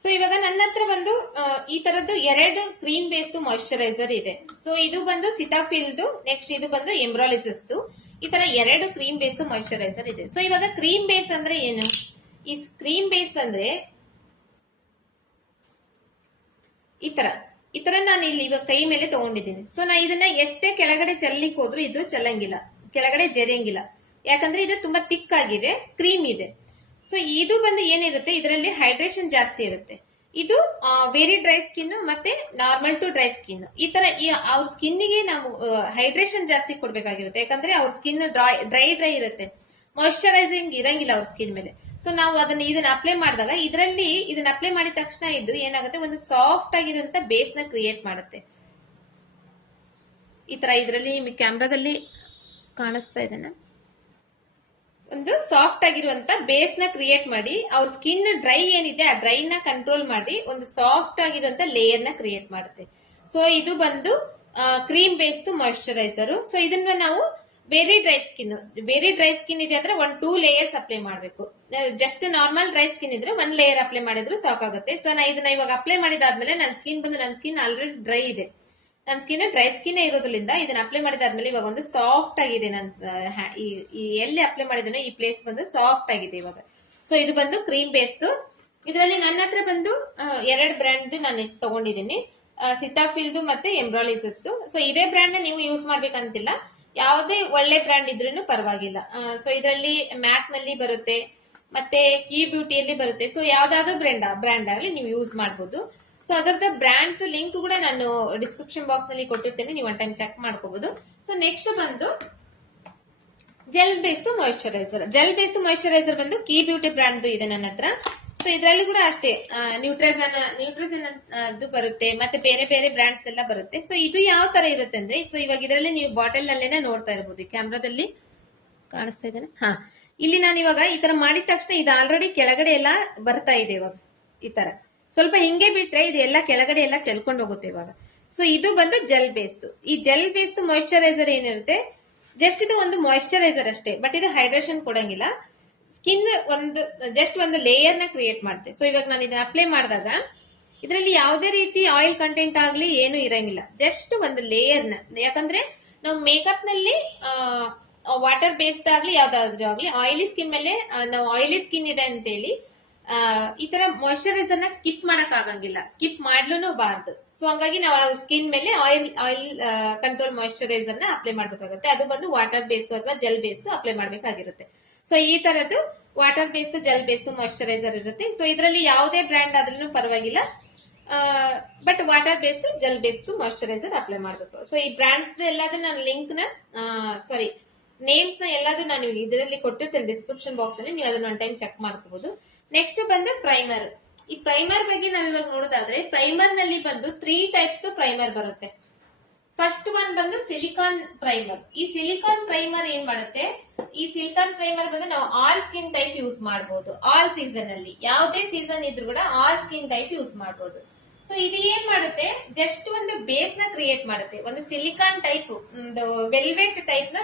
ಸೊ ಇವಾಗ ನನ್ನ ಹತ್ರ ಬಂದು ಈ ತರದ್ದು 2 ಕ್ರೀಮ್ ಬೇಸ್ಡ್ ಮಾಯಿಶ್ಚರೈಸರ್ ಇದೆ. ಸೊ ಇದು ಬಂದು ಸಿಟಾಫಿಲ್ದು, ನೆಕ್ಸ್ಟ್ ಇದು ಬಂದು ಎಂಬ್ರಾಲಿಸಿಸ್ದು. ಈ ತರ 2 ಕ್ರೀಮ್ ಬೇಸ್ಡ್ ಮಾಯಿಶ್ಚರೈಸರ್ ಇದೆ. ಸೊ ಇವಾಗ ಕ್ರೀಮ್ ಬೇಸ್ ಅಂದ್ರೆ ಏನು? ಈ ಕ್ರೀಮ್ ಬೇಸ್ ಅಂದ್ರೆ ಈ ತರ ನಾನು ಇಲ್ಲಿ ಇವಾಗ ಕೈ ಮೇಲೆ ತಗೊಂಡಿದ್ದೀನಿ. ಸೊ ನಾ ಇದನ್ನ ಎಷ್ಟೇ ಕೆಳಗಡೆ ಚೆಲ್ಲಿಕ್ ಹೋದ್ರು ಇದು ಚೆಲ್ಲಂಗಿಲ್ಲ, ಕೆಳಗಡೆ ಜರಿಯಂಗಿಲ್ಲ. ಯಾಕಂದ್ರೆ ಇದು ತುಂಬಾ ತಿಕ್ ಆಗಿದೆ, ಕ್ರೀಮ್ ಇದೆ. ಸೊ ಇದು ಬಂದು ಏನಿರುತ್ತೆ, ಇದರಲ್ಲಿ ಹೈಡ್ರೇಷನ್ ಜಾಸ್ತಿ ಇರುತ್ತೆ. ಇದು ವೆರಿ ಡ್ರೈ ಸ್ಕಿನ್ ಮತ್ತೆ ನಾರ್ಮಲ್ ಟು ಡ್ರೈ ಸ್ಕಿನ್, ಈ ತರ ಅವ್ರ ಸ್ಕಿನ್ ಗೆ ನಾವು ಹೈಡ್ರೇಷನ್ ಜಾಸ್ತಿ ಕೊಡ್ಬೇಕಾಗಿರುತ್ತೆ. ಯಾಕಂದ್ರೆ ಅವ್ರ ಸ್ಕಿನ್ ಡ್ರೈ ಇರುತ್ತೆ, ಮಾಯಿಶ್ಚರೈಸಿಂಗ್ ಇರಂಗಿಲ್ಲ ಅವ್ರ ಸ್ಕಿನ್ ಮೇಲೆ. ಸೊ ನಾವು ಇದನ್ನ ಅಪ್ಲೈ ಮಾಡಿದಾಗ ಇದನ್ನ ಅಪ್ಲೈ ಮಾಡಿದ ತಕ್ಷಣ ಇದು ಏನಾಗುತ್ತೆ, ಒಂದು ಸಾಫ್ಟ್ ಆಗಿರುವಂತ ಬೇಸ್ ನ ಕ್ರಿಯೇಟ್ ಮಾಡುತ್ತೆ. ಈ ತರ ಇದರಲ್ಲಿ ಕ್ಯಾಮ್ರಾದಲ್ಲಿ ಕಾಣಿಸ್ತಾ ಇದೆನಾ, ಒಂದು ಸಾಫ್ಟ್ ಆಗಿರುವಂತ ಬೇಸ್ ನ ಕ್ರಿಯೇಟ್ ಮಾಡಿ ಅವ್ರ ಸ್ಕಿನ್ ಡ್ರೈ ಏನಿದೆ ಆ ಡ್ರೈ ನ ಕಂಟ್ರೋಲ್ ಮಾಡಿ ಒಂದು ಸಾಫ್ಟ್ ಆಗಿರುವಂತ ಲೇಯರ್ ನ ಕ್ರಿಯೇಟ್ ಮಾಡುತ್ತೆ. ಸೊ ಇದು ಬಂದು ಕ್ರೀಮ್ ಬೇಸ್ಡ್ ಮಾಯಿಶ್ಚರೈಸರ್. ಸೊ ಇದನ್ನ ನಾವು ವೆರಿ ಡ್ರೈ ಸ್ಕಿನ್ ಇದೆ ಅಂದ್ರೆ 1-2 ಲೇಯರ್ಸ್ ಅಪ್ಲೈ ಮಾಡಬೇಕು. ಜಸ್ಟ್ ನಾರ್ಮಲ್ ಡ್ರೈ ಸ್ಕಿನ್ ಇದ್ರೆ 1 ಲೇಯರ್ ಅಪ್ಲೈ ಮಾಡಿದ್ರು ಸಾಕಾಗುತ್ತೆ. ಸೊ ನಾ ಇದನ್ನ ಇವಾಗ ಅಪ್ಲೈ ಮಾಡಿದಾದ್ಮೇಲೆ ನನ್ನ ಸ್ಕಿನ್ ಆಲ್ರೆಡಿ ಡ್ರೈ ಇದೆ, ನನ್ನ ಸ್ಕಿನ್ ಡ್ರೈ ಸ್ಕಿನ್ ಇರೋದ್ರಿಂದ ಇದನ್ನ ಅಪ್ಲೈ ಮಾಡಿದಾದ್ಮೇಲೆ ಇವಾಗ ಒಂದು ಸಾಫ್ಟ್ ಆಗಿದೆ. ಎಲ್ಲಿ ಅಪ್ಲೈ ಮಾಡಿದನೋ ಈ ಪ್ಲೇಸ್ ಬಂದು ಸಾಫ್ಟ್ ಆಗಿದೆ ಇವಾಗ. ಸೊ ಇದು ಬಂದು ಕ್ರೀಮ್ ಬೇಸ್ಡ್. ಇದರಲ್ಲಿ ನನ್ನ ಹತ್ರ ಬಂದು 2 ಬ್ರ್ಯಾಂಡ್ ನಾನು ತಗೊಂಡಿದ್ದೀನಿ, ಸಿಟಾಫಿಲ್ದು ಮತ್ತೆ ಎಂಬ್ರಾಲಿಸಿಸ್ದು. ಸೊ ಇದೇ ಬ್ರ್ಯಾಂಡ್ ನ ನೀವು ಯೂಸ್ ಮಾಡ್ಬೇಕಂತಿಲ್ಲ, ಯಾವುದೇ ಒಳ್ಳೆ ಬ್ರ್ಯಾಂಡ್ ಇದ್ರೂ ಪರವಾಗಿಲ್ಲ. ಸೊ ಇದರಲ್ಲಿ ಮ್ಯಾಕ್ ನಲ್ಲಿ ಬರುತ್ತೆ, ಮತ್ತೆ ಕೀ ಬ್ಯೂಟಿಯಲ್ಲಿ ಬರುತ್ತೆ. ಸೊ ಯಾವ್ದಾದ್ರು ಬ್ರ್ಯಾಂಡ್ ಆಗಲಿ ನೀವು ಯೂಸ್ ಮಾಡಬಹುದು. ಸೊ ಅದರದ ಬ್ರ್ಯಾಂಡ್ ಲಿಂಕ್ ಕೂಡ ನಾನು ಡಿಸ್ಕ್ರಿಪ್ಷನ್ ಬಾಕ್ಸ್ ನಲ್ಲಿ ಕೊಟ್ಟಿರ್ತೇನೆ, ನೀವು ಒನ್ ಟೈಮ್ ಚೆಕ್ ಮಾಡ್ಕೋಬಹುದು. ಸೊ ನೆಕ್ಸ್ಟ್ ಬಂದು ಜೆಲ್ ಬೇಸ್ಡ್ ಮಾಯಿಶ್ಚರೈಸರ್ ಬಂದು ಕೀ ಬ್ಯೂಟಿ ಬ್ರ್ಯಾಂಡ್ ಇದೆ ನನ್ನ ಹತ್ರ. ಸೊ ಇದರಲ್ಲಿ ಕೂಡ ಅಷ್ಟೇ ನ್ಯೂಟ್ರಿಜನ್ ಅದು ಬರುತ್ತೆ, ಮತ್ತೆ ಬೇರೆ ಬೇರೆ ಬ್ರಾಂಡ್ಸ್ ಎಲ್ಲ ಬರುತ್ತೆ. ಸೊ ಇದು ಯಾವ ತರ ಇರುತ್ತೆ ಅಂದ್ರೆ, ಸೊ ಇವಾಗ ಇದರಲ್ಲಿ ನೀವು ಬಾಟಲ್ ನಲ್ಲೇನೆ ನೋಡ್ತಾ ಇರಬಹುದು, ಕ್ಯಾಮ್ರಾದಲ್ಲಿ ಕಾಣಿಸ್ತಾ ಇದ್ದೇನೆ. ಇಲ್ಲಿ ನಾನು ಇವಾಗ ಈ ತರ ಮಾಡಿದ ತಕ್ಷಣ ಇದು ಆಲ್ರೆಡಿ ಕೆಳಗಡೆ ಎಲ್ಲ ಬರ್ತಾ ಇದೆ. ಇವಾಗ ಈ ತರ ಸ್ವಲ್ಪ ಹಿಂಗೆ ಬಿಟ್ರೆ ಇದು ಎಲ್ಲ ಕೆಳಗಡೆ ಎಲ್ಲ ಚೆಲ್ಕೊಂಡು ಹೋಗುತ್ತೆ ಇವಾಗ. ಸೊ ಇದು ಬಂದು ಜೆಲ್ ಬೇಸ್ಡ್. ಈ ಜೆಲ್ ಬೇಸ್ಡ್ ಮಾಯಿಶ್ಚರೈಸರ್ ಏನಿರುತ್ತೆ, ಜಸ್ಟ್ ಇದು ಒಂದು ಮಾಯಿಶ್ಚರೈಸರ್ ಅಷ್ಟೇ, ಬಟ್ ಇದು ಹೈಡ್ರೇಷನ್ ಕೊಡಂಗಿಲ್ಲ. ಸ್ಕಿನ್ ಜಸ್ಟ್ ಒಂದು ಲೇಯರ್ ನ ಕ್ರಿಯೇಟ್ ಮಾಡುತ್ತೆ. ಸೊ ಇವಾಗ ನಾನು ಇದನ್ನ ಅಪ್ಲೈ ಮಾಡಿದಾಗ ಇದರಲ್ಲಿ ಯಾವುದೇ ರೀತಿ ಆಯಿಲ್ ಕಂಟೆಂಟ್ ಆಗ್ಲಿ ಏನು ಇರಂಗಿಲ್ಲ, ಜಸ್ಟ್ ಒಂದು ಲೇಯರ್ ನ. ಯಾಕಂದ್ರೆ ನಾವು ಮೇಕಪ್ ನಲ್ಲಿ ವಾಟರ್ ಬೇಸ್ಡ್ ಆಗ್ಲಿ ಯಾವ್ದಾದ್ರು ಆಗ್ಲಿ ಆಯಿಲಿ ಸ್ಕಿನ್ ಮೇಲೆ ನಾವು ಆಯಿಲಿ ಸ್ಕಿನ್ ಇದೆ ಅಂತೇಳಿ ಈ ತರ ಮಾಯಿಶ್ಚರೈಸರ್ ನ ಸ್ಕಿಪ್ ಮಾಡಕ್ ಆಗಂಗಿಲ್ಲ, ಸ್ಕಿಪ್ ಮಾಡ್ಲೂನು ಬಾರ್ದು. ಸೊ ಹಂಗಾಗಿ ನಾವು ಸ್ಕಿನ್ ಮೇಲೆ ಆಯಿಲ್ ಕಂಟ್ರೋಲ್ ಮಾಯಿಶ್ಚರೈಸರ್ ನ ಅಪ್ಲೈ ಮಾಡ್ಬೇಕಾಗುತ್ತೆ. ಅದು ಬಂದು ವಾಟರ್ ಬೇಸ್ಡ್ ಅಥವಾ ಜೆಲ್ ಬೇಸ್ಡ್ ಅಪ್ಲೈ ಮಾಡ್ಬೇಕಾಗಿರುತ್ತೆ. ಸೊ ಈ ತರದ್ದು water based gel based moisturiser ಇರುತ್ತೆ. ಸೊ ಇದರಲ್ಲಿ ಯಾವುದೇ ಬ್ರ್ಯಾಂಡ್ ಆದ್ರೂ ಪರವಾಗಿಲ್ಲ, but water based gel based moisturiser apply ಮಾಡಬೇಕು. ಸೊ ಈ ಬ್ರಾಂಡ್ಸ್ ಎಲ್ಲದೂ ನಾನು ಲಿಂಕ್ ನ ನೇಮ್ಸ್ ನ ಎಲ್ಲದೂ ನಾನು ಇದರಲ್ಲಿ ಕೊಟ್ಟಿರ್ತೇನೆ ಡಿಸ್ಕ್ರಿಪ್ಷನ್ ಬಾಕ್ಸ್ ಅಲ್ಲಿ, ನೀವು ಅದನ್ನ ಒನ್ ಟೈಮ್ ಚೆಕ್ ಮಾಡ್ಕೋಬಹುದು. ನೆಕ್ಸ್ಟ್ ಬಂದು ಪ್ರೈಮರ್. ಈ ಪ್ರೈಮರ್ ಬಗ್ಗೆ ನಾವು ಇವಾಗ ನೋಡೋದಾದ್ರೆ, ಪ್ರೈಮರ್ ನಲ್ಲಿ ಬಂದು 3 ಟೈಪ್ಸ್ ಪ್ರೈಮರ್ ಬರುತ್ತೆ. ಫಸ್ಟ್ ಒನ್ ಬಂದು ಸಿಲಿಕಾನ್ ಪ್ರೈಮರ್. ಈ ಸಿಲಿಕಾನ್ ಪ್ರೈಮರ್ ಏನ್ ಮಾಡುತ್ತೆ, ಈ ಸಿಲಿಕಾನ್ ಪ್ರೈಮರ್ ಬಂದು ನಾವು ಆಲ್ ಸ್ಕಿನ್ ಟೈಪ್ ಯೂಸ್ ಮಾಡಬಹುದು. ಆಲ್ ಸೀಸನ್ ಅಲ್ಲಿ ಯಾವುದೇ ಸೀಸನ್ ಇದ್ರೂ ಕೂಡ ಆಲ್ ಸ್ಕಿನ್ ಟೈಪ್ ಯೂಸ್ ಮಾಡಬಹುದು. ಸೊ ಇದು ಏನ್ ಮಾಡುತ್ತೆ, ಜಸ್ಟ್ ಒಂದು ಬೇಸ್ ನ ಕ್ರಿಯೇಟ್ ಮಾಡುತ್ತೆ. ಒಂದು ಸಿಲಿಕಾನ್ ಟೈಪ್, ಒಂದು ವೆಲ್ವೆಟ್ ಟೈಪ್ ನ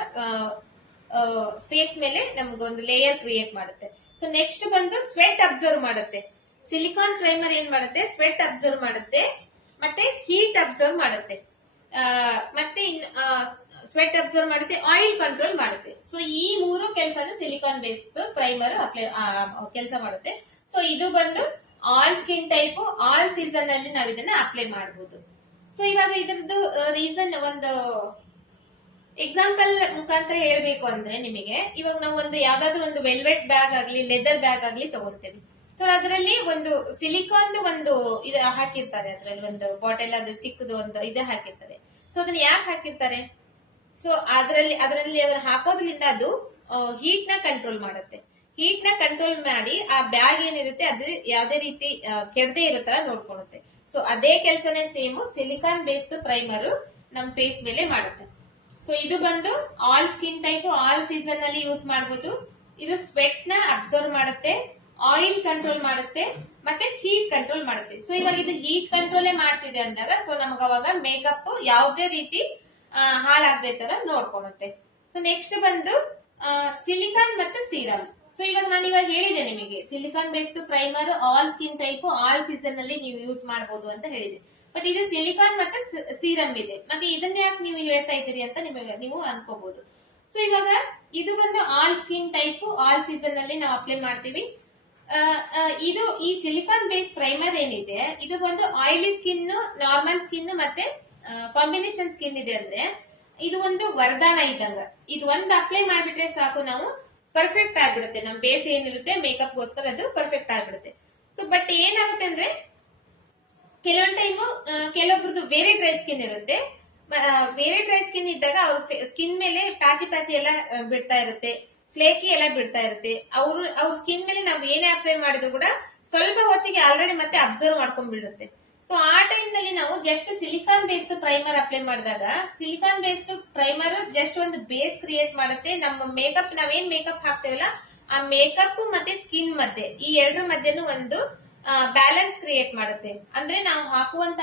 ಫೇಸ್ ಮೇಲೆ ನಮ್ಗೆ ಒಂದು ಲೇಯರ್ ಕ್ರಿಯೇಟ್ ಮಾಡುತ್ತೆ. ಸೊ ನೆಕ್ಸ್ಟ್ ಬಂದು ಸ್ವೆಟ್ ಅಬ್ಸರ್ವ್ ಮಾಡುತ್ತೆ. ಸಿಲಿಕಾನ್ ಪ್ರೈಮರ್ ಏನ್ ಮಾಡುತ್ತೆ, ಸ್ವೆಟ್ ಅಬ್ಸರ್ವ್ ಮಾಡುತ್ತೆ, ಮತ್ತೆ ಹೀಟ್ ಅಬ್ಸರ್ವ್ ಮಾಡುತ್ತೆ, ಮತ್ತೆ ಸ್ವೆಟ್ ಅಬ್ಸರ್ವ್ ಮಾಡುತ್ತೆ, ಆಯಿಲ್ ಕಂಟ್ರೋಲ್ ಮಾಡುತ್ತೆ. ಸೊ ಈ 3 ಕೆಲಸನು ಸಿಲಿಕಾನ್ ಬೇಸ್ಡ್ ಪ್ರೈಮರ್ ಕೆಲಸ ಮಾಡುತ್ತೆ. ಸೊ ಇದು ಬಂದು all skin type all season ಅಲ್ಲಿ ನಾವು ಇದನ್ನ ಅಪ್ಲೈ ಮಾಡಬಹುದು. ಸೊ ಇವಾಗ ಇದರದ್ದು ರೀಸನ್ ಒಂದು ಎಕ್ಸಾಂಪಲ್ ಮುಖಾಂತರ ಹೇಳ್ಬೇಕು ಅಂದ್ರೆ, ನಿಮಗೆ ಇವಾಗ ನಾವು ಒಂದು ಯಾವ್ದಾದ್ರು ಒಂದು ವೆಲ್ವೆಟ್ ಬ್ಯಾಗ್ ಆಗ್ಲಿ ಲೆದರ್ ಬ್ಯಾಗ್ ಆಗ್ಲಿ ತಗೊಂತೇವೆ. ಸೊ ಅದರಲ್ಲಿ ಒಂದು ಸಿಲಿಕಾನ್ ಒಂದು ಇದು ಹಾಕಿರ್ತಾರೆ, ಅದ್ರಲ್ಲಿ ಒಂದು ಬಾಟಲ್ ಅದು ಚಿಕ್ಕದು ಒಂದು ಇದು ಹಾಕಿರ್ತಾರೆ. ಸೊ ಅದನ್ನ ಯಾಕೆ ಹಾಕಿರ್ತಾರೆ, ಸೊ ಅದನ್ನ ಹಾಕೋದ್ರಿಂದ ಅದು ಹೀಟ್ ನ ಕಂಟ್ರೋಲ್ ಮಾಡುತ್ತೆ. ಹೀಟ್ ನ ಕಂಟ್ರೋಲ್ ಮಾಡಿ ಆ ಬ್ಯಾಗ್ ಏನಿರುತ್ತೆ ಅದು ಯಾವ್ದೇ ರೀತಿ ಕೆಡದೆ ಇರೋ ತರ ನೋಡ್ಕೊಳ್ಳುತ್ತೆ. ಸೊ ಅದೇ ಕೆಲಸನೇ ಸೇಮ್ ಸಿಲಿಕಾನ್ ಬೇಸ್ಡ್ ಪ್ರೈಮರ್ ನಮ್ ಫೇಸ್ ಮೇಲೆ ಮಾಡುತ್ತೆ. ಸೊ ಇದು ಬಂದು all skin type all season ಅಲ್ಲಿ ಯೂಸ್ ಮಾಡಬಹುದು. ಇದು ಸ್ವೆಟ್ ನ ಅಬ್ಸರ್ವ್ ಮಾಡುತ್ತೆ, ಆಯಿಲ್ ಕಂಟ್ರೋಲ್ ಮಾಡುತ್ತೆ, ಮತ್ತೆ ಹೀಟ್ ಕಂಟ್ರೋಲ್ ಮಾಡುತ್ತೆ. ಸೊ ಇವಾಗ ಇದು ಹೀಟ್ ಕಂಟ್ರೋಲ್ ಮಾಡ್ತಿದೆ ಅಂದಾಗ, ಸೊ ನಮಗ ಅವಾಗ ಮೇಕಪ್ ಯಾವುದೇ ರೀತಿ ಹಾಳಾಗದೆ ತರ ನೋಡ್ಕೊಳ್ಳುತ್ತೆ. ಸೊ ನೆಕ್ಸ್ಟ್ ಬಂದು ಸಿಲಿಕಾನ್ ಮತ್ತೆ ಸೀರಮ್. ಸೊ ಇವಾಗ ನಾನು ಇವಾಗ ಹೇಳಿದೆ ನಿಮಗೆ silicon based primer all skin type all season ಅಲ್ಲಿ ನೀವು ಯೂಸ್ ಮಾಡಬಹುದು ಅಂತ ಹೇಳಿದೆ. ಬಟ್ ಇದು ಸಿಲಿಕಾನ್ ಮತ್ತೆ ಸೀರಮ್ ಇದೆ, ಮತ್ತೆ ಇದನ್ನ ಯಾಕೆ ನೀವು ಹೇಳ್ತಾ ಇದ್ದೀರಿ ಅಂತ ನೀವು ಅನ್ಕೋಬಹುದು. ಸೊ ಇವಾಗ ಇದು ಬಂದು all skin type all season ಅಲ್ಲಿ ನಾವು ಅಪ್ಲೈ ಮಾಡ್ತೀವಿ. ಇದು ಈ ಸಿಲಿಕಾನ್ ಬೇಸ್ಡ್ ಪ್ರೈಮರ್ ಏನಿದೆ, ಇದು ಒಂದು ಆಯಿಲಿ ಸ್ಕಿನ್, ನಾರ್ಮಲ್ ಸ್ಕಿನ್ ಮತ್ತೆ ಕಾಂಬಿನೇಷನ್ ಸ್ಕಿನ್ ಇದೆ ಅಂದ್ರೆ ಇದು ಒಂದು ವರದಾನ ಇದ್ದಂಗ. ಇದು ಒಂದು ಅಪ್ಲೈ ಮಾಡ್ಬಿಟ್ರೆ ಸಾಕು, ನಾವು ಪರ್ಫೆಕ್ಟ್ ಆಗ್ಬಿಡುತ್ತೆ. ನಮ್ ಬೇಸ್ ಏನಿರುತ್ತೆ ಮೇಕಪ್ ಗೋಸ್ಕರ ಅದು ಪರ್ಫೆಕ್ಟ್ ಆಗ್ಬಿಡುತ್ತೆ. ಸೊ ಬಟ್ ಏನಾಗುತ್ತೆ ಅಂದ್ರೆ, ಕೆಲವೊಂದು ಟೈಮು ಕೆಲವೊಬ್ರದ್ದು ವೇರೆ ಡ್ರೈ ಸ್ಕಿನ್ ಇರುತ್ತೆ. ಬೇರೆ ಡ್ರೈ ಸ್ಕಿನ್ ಇದ್ದಾಗ ಅವ್ರ ಸ್ಕಿನ್ ಮೇಲೆ ಪ್ಯಾಚಿ ಎಲ್ಲ ಬಿಡ್ತಾ ಇರುತ್ತೆ, ಫ್ಲೇಕಿ ಎಲ್ಲ ಬಿಡ್ತಾ ಇರುತ್ತೆ. ಅವ್ರ ಸ್ಕಿನ್ ಮೇಲೆ ನಾವು ಏನೇ ಅಪ್ಲೈ ಮಾಡಿದ್ರು ಕೂಡ ಸ್ವಲ್ಪ ಹೊತ್ತಿಗೆ ಆಲ್ರೆಡಿ ಮತ್ತೆ ಅಬ್ಸರ್ವ್ ಮಾಡ್ಕೊಂಡ್ಬಿಡುತ್ತೆ. ಸೊ ಆ ಟೈಮ್ ನಲ್ಲಿ ನಾವು just silicon based primer apply ಮಾಡಿದಾಗ, ಸಿಲಿಕಾನ್ ಬೇಸ್ಡ್ ಪ್ರೈಮರ್ ಜಸ್ಟ್ ಒಂದು ಬೇಸ್ ಕ್ರಿಯೇಟ್ ಮಾಡುತ್ತೆ. ನಮ್ಮ ಮೇಕಪ್ ನಾವೇನ್ ಮೇಕಪ್ ಹಾಕ್ತೇವಲ್ಲ ಆ ಮೇಕಪ್ ಮತ್ತೆ ಸ್ಕಿನ್ ಮಧ್ಯೆ ಈ ಎರಡರ ಮಧ್ಯೆನೂ ಒಂದು ಬ್ಯಾಲೆನ್ಸ್ ಕ್ರಿಯೇಟ್ ಮಾಡುತ್ತೆ. ಅಂದ್ರೆ ನಾವು ಹಾಕುವಂತ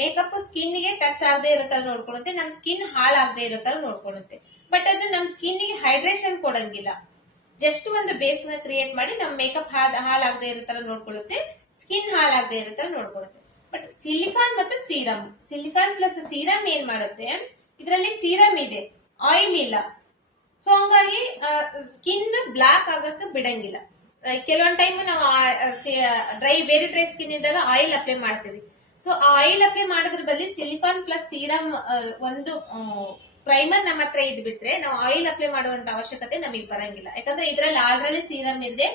ಮೇಕಪ್ ಸ್ಕಿನ್ ಗೆ ಟಚ್ ಆಗದೆ ಇರೋ ತರ ನೋಡ್ಕೊಳ್ಳುತ್ತೆ, ನಮ್ ಸ್ಕಿನ್ ಹಾಳಾಗದೆ ಇರೋ ತರ ನೋಡ್ಕೊಳ್ಳುತ್ತೆ. ಬಟ್ ಅದು ನಮ್ ಸ್ಕಿನ್ ಗೆ ಹೈಡ್ರೇಷನ್ ಕೊಡಂಗಿಲ್ಲ, ಜಸ್ಟ್ ಒಂದು ಬೇಸ್ ನ ಕ್ರಿಯೇಟ್ ಮಾಡಿ ನಮ್ ಮೇಕಪ್ ಹಾಳಾಗದೆ ಇರೋ ತರ ನೋಡ್ಕೊಳ್ಳುತ್ತೆ, ಸ್ಕಿನ್ ಹಾಳಾಗದೆ ಇರೋ ತರ ನೋಡ್ಕೊಳ್ಳುತ್ತೆ. ಬಟ್ ಸಿಲಿಕಾನ್ ಮತ್ತು ಸೀರಮ್, ಸಿಲಿಕಾನ್ ಪ್ಲಸ್ ಸೀರಮ್ ಏನ್ ಮಾಡುತ್ತೆ, ಇದರಲ್ಲಿ ಸೀರಮ್ ಇದೆ, ಆಯಿಲ್ ಇಲ್ಲ. ಸೊ ಹಂಗಾಗಿ ಸ್ಕಿನ್ ಬ್ಲಾಕ್ ಆಗಕ್ಕೆ ಬಿಡಂಗಿಲ್ಲ. ಕೆಲವೊಂದ್ ಟೈಮ್ ನಾವು ಬೇರೆ ಡ್ರೈ ಸ್ಕಿನ್ ಇದ್ದಾಗ ಆಯಿಲ್ ಅಪ್ಲೈ ಮಾಡ್ತೀವಿ. ಸೊ ಆ ಆಯಿಲ್ ಅಪ್ಲೈ ಮಾಡೋದ್ರ ಬದಲು ಸಿಲಿಕಾನ್ ಪ್ಲಸ್ ಸೀರಮ್ ಒಂದು ಪ್ರೈಮರ್ ನಮ್ಮ ಹತ್ರ ಇದ್ಬಿಟ್ರೆ ನಾವು ಆಯಿಲ್ ಅಪ್ಲೈ ಮಾಡುವಂತ ಅವಶ್ಯಕತೆ ನಮಗೆ ಬರಂಗಿಲ್ಲ. ಯಾಕಂದ್ರೆ ಇದ್ರಲ್ಲಿ ಆಲ್ರೆಡಿ ಸೀರಮ್ ಇದೆ.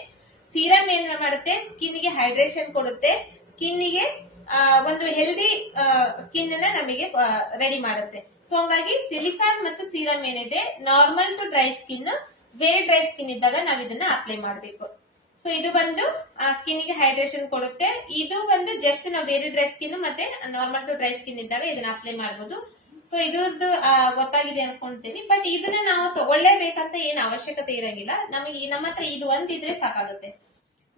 ಸೀರಮ್ ಏನ್ ಮಾಡುತ್ತೆ, ಸ್ಕಿನ್ ಗೆ ಹೈಡ್ರೇಷನ್ ಕೊಡುತ್ತೆ, ಸ್ಕಿನ್ ಗೆ ಒಂದು ಹೆಲ್ದಿ ಸ್ಕಿನ್ ಅನ್ನ ನಮಗೆ ರೆಡಿ ಮಾಡುತ್ತೆ. ಸೊ ಹಂಗಾಗಿ ಸಿಲಿಕಾನ್ ಮತ್ತು ಸೀರಮ್ ಏನಿದೆ, ನಾರ್ಮಲ್ ಟು ಡ್ರೈ ಸ್ಕಿನ್, ವೇರೆ ಡ್ರೈ ಸ್ಕಿನ್ ಇದ್ದಾಗ ನಾವ್ ಇದನ್ನ ಅಪ್ಲೈ ಮಾಡಬೇಕು. ಸೊ ಸೊ ಇದು ಬಂದು ಸ್ಕಿನ್ ಗೆ ಹೈಡ್ರೇಷನ್ ಕೊಡುತ್ತೆ. ಇದು ಬಂದು ಜಸ್ಟ್ ನಾವು ಬೇರೆ ಡ್ರೈ ಸ್ಕಿನ್ ಮತ್ತೆ ನಾರ್ಮಲ್ ಟು ಡ್ರೈ ಸ್ಕಿನ್ ಇದ್ದಾಗ ಇದನ್ನ ಅಪ್ಲೈ ಮಾಡಬಹುದು. ಸೊ ಇದ್ರದ್ದು ಗೊತ್ತಾಗಿದೆ ಅನ್ಕೊಂತೀನಿ. ಬಟ್ ಇದನ್ನ ನಾವು ತಗೊಳ್ಳೇಬೇಕಂತ ಏನ್ ಅವಶ್ಯಕತೆ ಇರಂಗಿಲ್ಲ. ನಮಗೆ ನಮ್ಮ ಹತ್ರ ಇದು ಒಂದಿದ್ರೆ ಸಾಕಾಗುತ್ತೆ.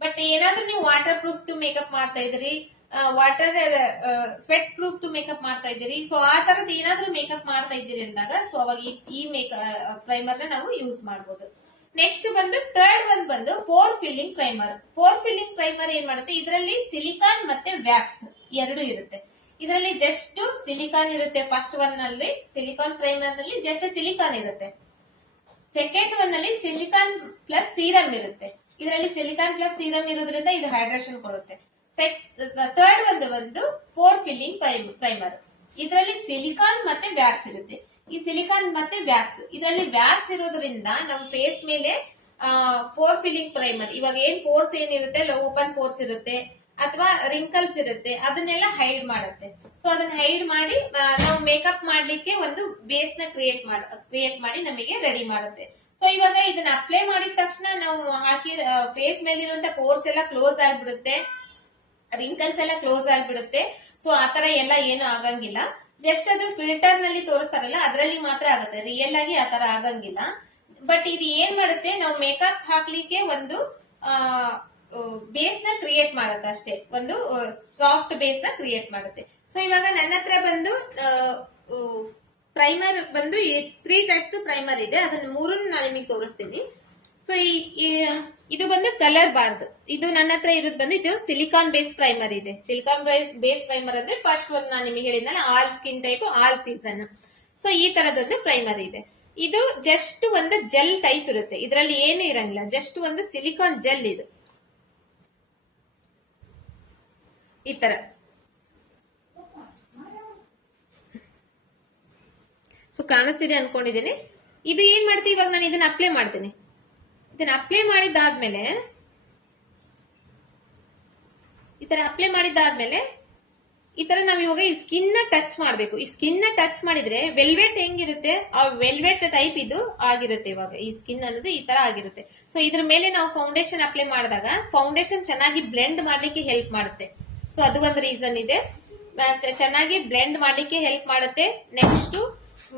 ಬಟ್ ಏನಾದ್ರೂ ನೀವು ವಾಟರ್ ಪ್ರೂಫ್ ಟು ಮೇಕಪ್ ಮಾಡ್ತಾ ಇದ್ರಿ, water sweat proof to makeup ಮಾಡ್ತಾ ಇದ್ದೀರಿ, ಸೊ ಆ ತರದ್ ಏನಾದ್ರೂ ಮೇಕಪ್ ಮಾಡ್ತಾ ಇದ್ದೀರಿ ಅಂದಾಗ ಸೊ ಅವಾಗ ಈ ಪ್ರೈಮರ್ ನ ನಾವು ಯೂಸ್ ಮಾಡಬಹುದು. ನೆಕ್ಸ್ಟ್ ಬಂದು ಥರ್ಡ್ ಒನ್ ಬಂದು pore filling primer. Pore filling primer ಏನ್ ಮಾಡುತ್ತೆ, ಇದರಲ್ಲಿ ಸಿಲಿಕಾನ್ ಮತ್ತೆ ವ್ಯಾಕ್ಸ್ ಎರಡು ಇರುತ್ತೆ. ಇದರಲ್ಲಿ ಜಸ್ಟ್ ಸಿಲಿಕಾನ್ ಇರುತ್ತೆ. ಫಸ್ಟ್ ಒನ್ ನಲ್ಲಿ ಸಿಲಿಕಾನ್ ಪ್ರೈಮರ್ ನಲ್ಲಿ ಜಸ್ಟ್ ಸಿಲಿಕಾನ್ ಇರುತ್ತೆ. ಸೆಕೆಂಡ್ ಒನ್ ನಲ್ಲಿ ಸಿಲಿಕಾನ್ ಪ್ಲಸ್ ಸೀರಮ್ ಇರುತ್ತೆ. ಇದರಲ್ಲಿ ಸಿಲಿಕಾನ್ ಪ್ಲಸ್ ಸೀರಮ್ ಇರೋದ್ರಿಂದ ಇದು ಹೈಡ್ರೇಷನ್ ಕೊಡುತ್ತೆ. ಥರ್ಡ್ ಒಂದು ಬಂದು ಪೋರ್ ಫಿಲ್ಲಿಂಗ್ ಪ್ರೈಮರ್. ಇದರಲ್ಲಿ ಸಿಲಿಕಾನ್ ಮತ್ತೆ ವ್ಯಾಕ್ಸ್ ಇರುತ್ತೆ. ಈ ಸಿಲಿಕಾನ್ ಮತ್ತೆ ವ್ಯಾಕ್ಸ್, ಇದರಲ್ಲಿ ವ್ಯಾಕ್ಸ್ ಇರೋದ್ರಿಂದ ನಮ್ಮ ಫೇಸ್ ಮೇಲೆ ಪೋರ್ ಫಿಲ್ಲಿಂಗ್ ಪ್ರೈಮರ್, ಇವಾಗ ಏನ್ ಪೋರ್ಸ್ ಏನಿರುತ್ತೆ, ಓಪನ್ ಪೋರ್ಸ್ ಇರುತ್ತೆ ಅಥವಾ ರಿಂಕಲ್ಸ್ ಇರುತ್ತೆ, ಅದನ್ನೆಲ್ಲ ಹೈಡ್ ಮಾಡುತ್ತೆ. ಸೊ ಅದನ್ನ ಹೈಡ್ ಮಾಡಿ ನಾವು ಮೇಕಪ್ ಮಾಡ್ಲಿಕ್ಕೆ ಒಂದು ಬೇಸ್ ನ ಕ್ರಿಯೇಟ್ ಮಾಡಿ ನಮಗೆ ರೆಡಿ ಮಾಡುತ್ತೆ. ಸೊ ಇವಾಗ ಇದನ್ನ ಅಪ್ಲೈ ಮಾಡಿದ ತಕ್ಷಣ ನಾವು ಹಾಕಿ ಫೇಸ್ ಮೇಲೆ ಇರುವಂತ ಪೋರ್ಸ್ ಎಲ್ಲ ಕ್ಲೋಸ್ ಆಗ್ಬಿಡುತ್ತೆ, ರಿಂಕಲ್ಸ್ ಎಲ್ಲ ಕ್ಲೋಸ್ ಆಗ್ಬಿಡುತ್ತೆ. ಸೊ ಆತರ ಎಲ್ಲ ಏನು ಆಗಂಗಿಲ್ಲ. ಜಸ್ಟ್ ಅದು ಫಿಲ್ಟರ್ ನಲ್ಲಿ ತೋರಿಸ್ತಾರಲ್ಲ ಅದರಲ್ಲಿ ಮಾತ್ರ ಆಗುತ್ತೆ, ರಿಯಲ್ ಆಗಿ ಆತರ ಆಗಂಗಿಲ್ಲ. ಬಟ್ ಇದು ಏನ್ ಮಾಡುತ್ತೆ, ನಾವು ಮೇಕಪ್ ಹಾಕ್ಲಿಕ್ಕೆ ಒಂದು ಬೇಸ್ ನ ಕ್ರಿಯೇಟ್ ಮಾಡುತ್ತೆ ಅಷ್ಟೇ, ಒಂದು ಸಾಫ್ಟ್ ಬೇಸ್ ನ ಕ್ರಿಯೇಟ್ ಮಾಡುತ್ತೆ. ಸೊ ಇವಾಗ ನನ್ನ ಹತ್ರ ಬಂದು ಪ್ರೈಮರ್ ಬಂದು 3 ಟೈಪ್ಸ್ ಪ್ರೈಮರ್ ಇದೆ. ಅದನ್ನ ಮೂರನ್ನು ನಾನು ನಿಮಗೆ ತೋರಿಸ್ತೀನಿ. ಸೊ ಇದು ಬಂದು ಕಲರ್ ಬಾರ್ದು. ಇದು ನನ್ನ ಹತ್ರ ಇರೋದು ಬಂದು ಇದು ಸಿಲಿಕಾನ್ ಬೇಸ್ ಪ್ರೈಮರ್ ಇದೆ. ಸಿಲಿಕಾನ್ ಬೇಸ್ ಪ್ರೈಮರ್ ಅಂದ್ರೆ ಫಸ್ಟ್ ಒಂದು ನಾನು ನಿಮಗೆ ಹೇಳಿದ್ನಲ್ಲ, all skin type all season. So ಈ ತರದೊಂದು ಪ್ರೈಮರ್ ಇದೆ. ಇದು ಜಸ್ಟ್ ಒಂದು ಜೆಲ್ ಟೈಪ್ ಇರುತ್ತೆ, ಇದರಲ್ಲಿ ಏನು ಇರಂಗಿಲ್ಲ, ಜಸ್ಟ್ ಒಂದು ಸಿಲಿಕಾನ್ ಜೆಲ್ ಇದು ಈ ತರ. ಸೊ ಕಾಣಿಸ್ತಿದೆ ಅನ್ಕೊಂಡಿದ್ದೀನಿ. ಇದು ಏನ್ ಮಾಡ್ತೀವಿ, ಇವಾಗ ನಾನು ಇದನ್ನ ಅಪ್ಲೈ ಮಾಡ್ತೀನಿ. ಇದನ್ನ ಅಪ್ಲೈ ಮಾಡಿದ್ದಾದ್ಮೇಲೆ ಈ ತರ ನಾವ್ ಇವಾಗ ಈ ಸ್ಕಿನ್ ನ ಟಚ್ ಮಾಡ್ಬೇಕು. ಈ ಸ್ಕಿನ್ ನ ಟಚ್ ಮಾಡಿದ್ರೆ ವೆಲ್ವೆಟ್ ಹೆಂಗಿರುತ್ತೆ, ಆ ವೆಲ್ವೆಟ್ ಟೈಪ್ ಇದು ಆಗಿರುತ್ತೆ. ಇವಾಗ ಈ ಸ್ಕಿನ್ ಅನ್ನೋದು ಈ ತರ ಆಗಿರುತ್ತೆ. ಸೊ ಇದ್ರ ಮೇಲೆ ನಾವು ಫೌಂಡೇಶನ್ ಅಪ್ಲೈ ಮಾಡಿದಾಗ ಫೌಂಡೇಶನ್ ಚೆನ್ನಾಗಿ ಬ್ಲೆಂಡ್ ಮಾಡ್ಲಿಕ್ಕೆ ಹೆಲ್ಪ್ ಮಾಡುತ್ತೆ. ಸೊ ಅದು ಒಂದು ರೀಸನ್ ಇದೆ, ಚೆನ್ನಾಗಿ ಬ್ಲೆಂಡ್ ಮಾಡ್ಲಿಕ್ಕೆ ಹೆಲ್ಪ್ ಮಾಡುತ್ತೆ. ನೆಕ್ಸ್ಟ್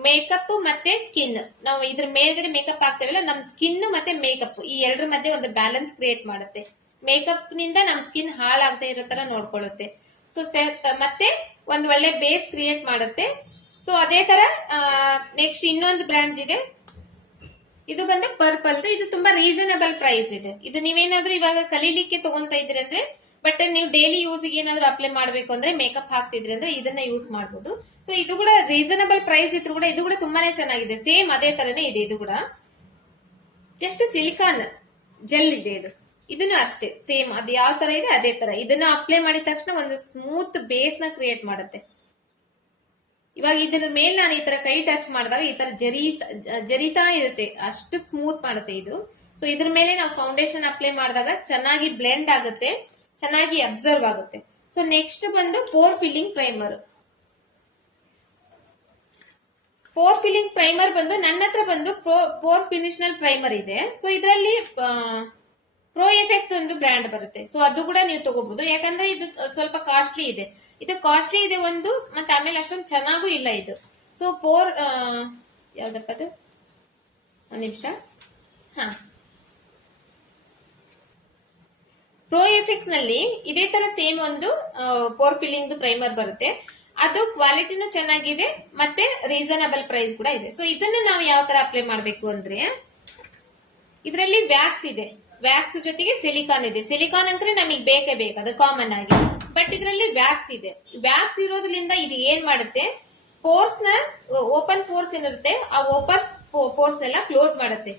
ಮೇಕಪ್ ಮತ್ತೆ ಸ್ಕಿನ್, ನಾವು ಇದ್ರ ಮೇಲ್ಗಡೆ ಮೇಕಪ್ ಹಾಕ್ತೇವಲ್ಲ, ನಮ್ ಸ್ಕಿನ್ ಮತ್ತೆ ಮೇಕಪ್ ಈ ಎರಡರ ಮಧ್ಯೆ ಒಂದು ಬ್ಯಾಲೆನ್ಸ್ ಕ್ರಿಯೇಟ್ ಮಾಡುತ್ತೆ. ಮೇಕಪ್ ನಿಂದ ನಮ್ ಸ್ಕಿನ್ ಹಾಳಾಗದೆ ಇರೋ ತರ ನೋಡ್ಕೊಳ್ಳುತ್ತೆ. ಸೊ ಮತ್ತೆ ಒಂದ್ ಒಳ್ಳೆ ಬೇಸ್ ಕ್ರಿಯೇಟ್ ಮಾಡುತ್ತೆ. ಸೊ ಅದೇ ತರ ನೆಕ್ಸ್ಟ್ ಇನ್ನೊಂದು ಬ್ರ್ಯಾಂಡ್ ಇದೆ, ಇದು ಬಂದು ಪರ್ಪಲ್. ಇದು ತುಂಬಾ ರೀಸನಬಲ್ ಪ್ರೈಸ್ ಇದೆ. ಇದು ನೀವೇನಾದ್ರೂ ಇವಾಗ ಕಲೀಲಿಕ್ಕೆ ತಗೊಂತ ಇದ್ರಿ ಅಂದ್ರೆ, ಬಟ್ ನೀವು ಡೈಲಿ ಯೂಸ್ಗೆ ಏನಾದ್ರು ಅಪ್ಲೈ ಮಾಡ್ಬೇಕು ಅಂದ್ರೆ, ಮೇಕಪ್ ಹಾಕ್ತಿದ್ರಿ ಅಂದ್ರೆ ಇದನ್ನ ಯೂಸ್ ಮಾಡಬಹುದು. ಸೊ ಇದು ಕೂಡ ರೀಸನಬಲ್ ಪ್ರೈಸ್ ಇದ್ರು ಕೂಡ ಇದು ಕೂಡ ತುಂಬಾನೇ ಚೆನ್ನಾಗಿದೆ. ಸೇಮ್ ಅದೇ ತರನೇ ಇದೆ. ಇದು ಕೂಡ ಜಸ್ಟ್ ಸಿಲಿಕಾನ್ ಜೆಲ್ ಇದೆ. ಇದನ್ನು ಅಷ್ಟೇ ಸೇಮ್ ಅದು ಯಾವ ತರ ಇದೆ ಅದೇ ತರ. ಇದನ್ನ ಅಪ್ಲೈ ಮಾಡಿದ ತಕ್ಷಣ ಒಂದು ಸ್ಮೂತ್ ಬೇಸ್ ನ ಕ್ರಿಯೇಟ್ ಮಾಡುತ್ತೆ. ಇವಾಗ ಇದರ ಮೇಲೆ ನಾನು ಈ ತರ ಕೈ ಟಚ್ ಮಾಡಿದಾಗ ಈ ತರ ಜರಿತಾ ಇರುತ್ತೆ, ಅಷ್ಟು ಸ್ಮೂತ್ ಮಾಡುತ್ತೆ ಇದು. ಸೊ ಇದ್ರ ಮೇಲೆ ನಾವು ಫೌಂಡೇಶನ್ ಅಪ್ಲೈ ಮಾಡಿದಾಗ ಚೆನ್ನಾಗಿ ಬ್ಲೆಂಡ್ ಆಗುತ್ತೆ, ಚೆನ್ನಾಗಿ ಅಬ್ಸರ್ವ್ ಆಗುತ್ತೆ. ಸೊ ನೆಕ್ಸ್ಟ್ ಬಂದು pore filling primer. Pore filling primer ಬಂದು ನನ್ನ ಹತ್ರ ಬಂದು ಪೋರ್ ಫಿನಿಷನಲ್ ಪ್ರೈಮರ್ ಇದೆ. ಸೊ ಇದರಲ್ಲಿ ಪ್ರೋ ಎಫೆಕ್ಟ್ ಒಂದು ಬ್ರ್ಯಾಂಡ್ ಬರುತ್ತೆ. ಸೊ ಅದು ಕೂಡ ನೀವು ತಗೋಬಹುದು, ಯಾಕಂದ್ರೆ ಇದು ಸ್ವಲ್ಪ ಕಾಸ್ಟ್ಲಿ ಇದೆ. ಇದು ಕಾಸ್ಟ್ಲಿ ಇದೆ ಒಂದು, ಮತ್ತೆ ಆಮೇಲೆ ಅಷ್ಟೊಂದು ಚೆನ್ನಾಗೂ ಇಲ್ಲ ಇದು. ಸೊ ಯಾವ್ದಪ್ಪ ಅದು, ಒಂದ್ ನಿಮಿಷ. ಪ್ರೋ ಎಫೆಕ್ಟ್ಸ್ ನಲ್ಲಿ ಇದೇ ತರ ಸೇಮ್ ಒಂದು ಪೋರ್ ಫಿಲ್ಲಿಂಗ್ ಪ್ರೈಮರ್ ಬರುತ್ತೆ. ಅದು ಕ್ವಾಲಿಟಿನೂ ಚೆನ್ನಾಗಿದೆ ಮತ್ತೆ ರೀಸನಬಲ್ ಪ್ರೈಸ್ ಕೂಡ ಇದೆ. ಸೊ ಇದನ್ನ ನಾವು ಯಾವ ತರ ಅಪ್ಲೈ ಮಾಡಬೇಕು ಅಂದ್ರೆ, ಇದರಲ್ಲಿ ವ್ಯಾಕ್ಸ್ ಇದೆ, ವ್ಯಾಕ್ಸ್ ಜೊತೆಗೆ ಸಿಲಿಕಾನ್ ಇದೆ. ಸಿಲಿಕಾನ್ ಅಂದ್ರೆ ನಮಗೆ ಬೇಕೇ ಬೇಕು, ಅದು ಕಾಮನ್ ಆಗಿ. ಬಟ್ ಇದರಲ್ಲಿ ವ್ಯಾಕ್ಸ್ ಇದೆ. ವ್ಯಾಕ್ಸ್ ಇರೋದ್ರಿಂದ ಇದು ಏನ್ ಮಾಡುತ್ತೆ, ಪೋರ್ಸ್ ನ ಓಪನ್ ಪೋರ್ಸ್ ಏನಿರುತ್ತೆ ಆ ಓಪನ್ ಪೋರ್ಸ್ ನೆಲ್ಲ ಕ್ಲೋಸ್ ಮಾಡುತ್ತೆ.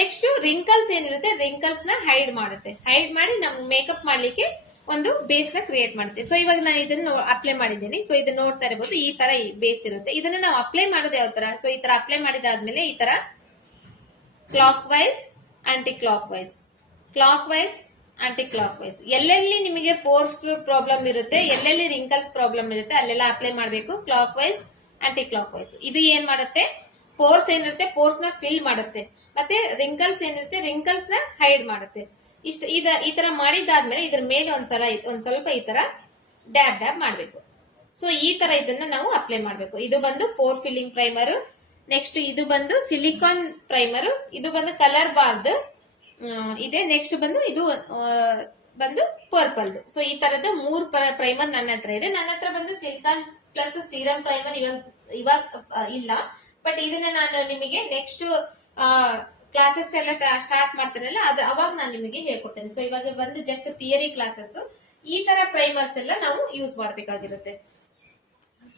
ನೆಕ್ಸ್ಟ್ ರಿಂಕಲ್ಸ್ ಏನಿರುತ್ತೆ ರಿಂಕಲ್ಸ್ ನ ಹೈಡ್ ಮಾಡುತ್ತೆ. ಹೈಡ್ ಮಾಡಿ ನಮ್ ಮೇಕಪ್ ಮಾಡ್ಲಿಕ್ಕೆ ಒಂದು ಬೇಸ್ ನ ಕ್ರಿಯೇಟ್ ಮಾಡುತ್ತೆ. ಸೊ ಇವಾಗ ನಾನು ಇದನ್ನ ಅಪ್ಲೈ ಮಾಡಿದ್ದೀನಿ. ಸೊ ಇದನ್ನ ನೋಡ್ತಾ ಇರಬಹುದು, ಈ ತರ ಬೇಸ್ ಇರುತ್ತೆ. ಇದನ್ನ ನಾವು ಅಪ್ಲೈ ಮಾಡೋದು ಯಾವ ತರ, ಸೊ ಈ ತರ ಅಪ್ಲೈ ಮಾಡಿದಾದ್ಮೇಲೆ ಈ ತರ clockwise anticlockwise, clockwise anticlockwise, ಎಲ್ಲೆಲ್ಲಿ ನಿಮಗೆ ಪೋರ್ಸ್ ಪ್ರಾಬ್ಲಮ್ ಇರುತ್ತೆ, ಎಲ್ಲೆಲ್ಲಿ ರಿಂಕಲ್ಸ್ ಪ್ರಾಬ್ಲಮ್ ಇರುತ್ತೆ ಅಲ್ಲೆಲ್ಲ ಅಪ್ಲೈ ಮಾಡಬೇಕು. Clockwise anticlockwise. ಇದು ಏನ್ ಮಾಡುತ್ತೆ, ಪೋರ್ಸ್ ಏನಿರುತ್ತೆ ಪೋರ್ಸ್ ನ ಫಿಲ್ ಮಾಡುತ್ತೆ, ಮತ್ತೆ ರಿಂಕಲ್ಸ್ ಏನಿರುತ್ತೆ ರಿಂಕಲ್ಸ್ ನ ಹೈಡ್ ಮಾಡುತ್ತೆ. ಇಷ್ಟ ಈ ತರ ಮಾಡಿದ್ದಾದ್ಮೇಲೆ ಇದ್ರ ಮೇಲೆ ಒಂದ್ ಸ್ವಲ್ಪ ಈ ತರ ಡ್ಯಾಬ್ ಡ್ಯಾಬ್ ಮಾಡ್ಬೇಕು. ಸೊ ಈ ತರ ಇದನ್ನ ನಾವು ಅಪ್ಲೈ ಮಾಡ್ಬೇಕು. ಇದು ಬಂದು ಪೋರ್ ಫಿಲ್ಲಿಂಗ್ ಪ್ರೈಮರ್. ನೆಕ್ಸ್ಟ್ ಇದು ಬಂದು ಸಿಲಿಕಾನ್ ಪ್ರೈಮರ್. ಇದು ಬಂದು ಕಲರ್ ಬಾರ್ದ್ ಇದೆ. ನೆಕ್ಸ್ಟ್ ಬಂದು ಇದು ಬಂದು ಪರ್ಪಲ್. ಸೊ ಈ ತರದ 3 ಪ್ರೈಮರ್ ನನ್ನ ಹತ್ರ ಇದೆ. ನನ್ನ ಹತ್ರ ಬಂದು ಸಿಲಿಕಾನ್ ಪ್ಲಸ್ ಸೀರಮ್ ಪ್ರೈಮರ್ ಇವಾಗ ಇಲ್ಲ. ಬಟ್ ಇದನ್ನ ನಾನು ನಿಮಗೆ ನೆಕ್ಸ್ಟ್ ಕ್ಲಾಸಸ್ ಎಲ್ಲ ಸ್ಟಾರ್ಟ್ ಮಾಡ್ತೇನಲ್ಲ ಅವಾಗ ನಾನು ನಿಮಗೆ ಹೇಳ್ಕೊಡ್ತೇನೆ. ಸೊ ಇವಾಗ ಬಂದು ಜಸ್ಟ್ ಥಿಯರಿ ಕ್ಲಾಸಸ್. ಈ ತರ ಪ್ರೈಮರ್ಸ್ ಎಲ್ಲ ನಾವು ಯೂಸ್ ಮಾಡ್ಬೇಕಾಗಿರುತ್ತೆ.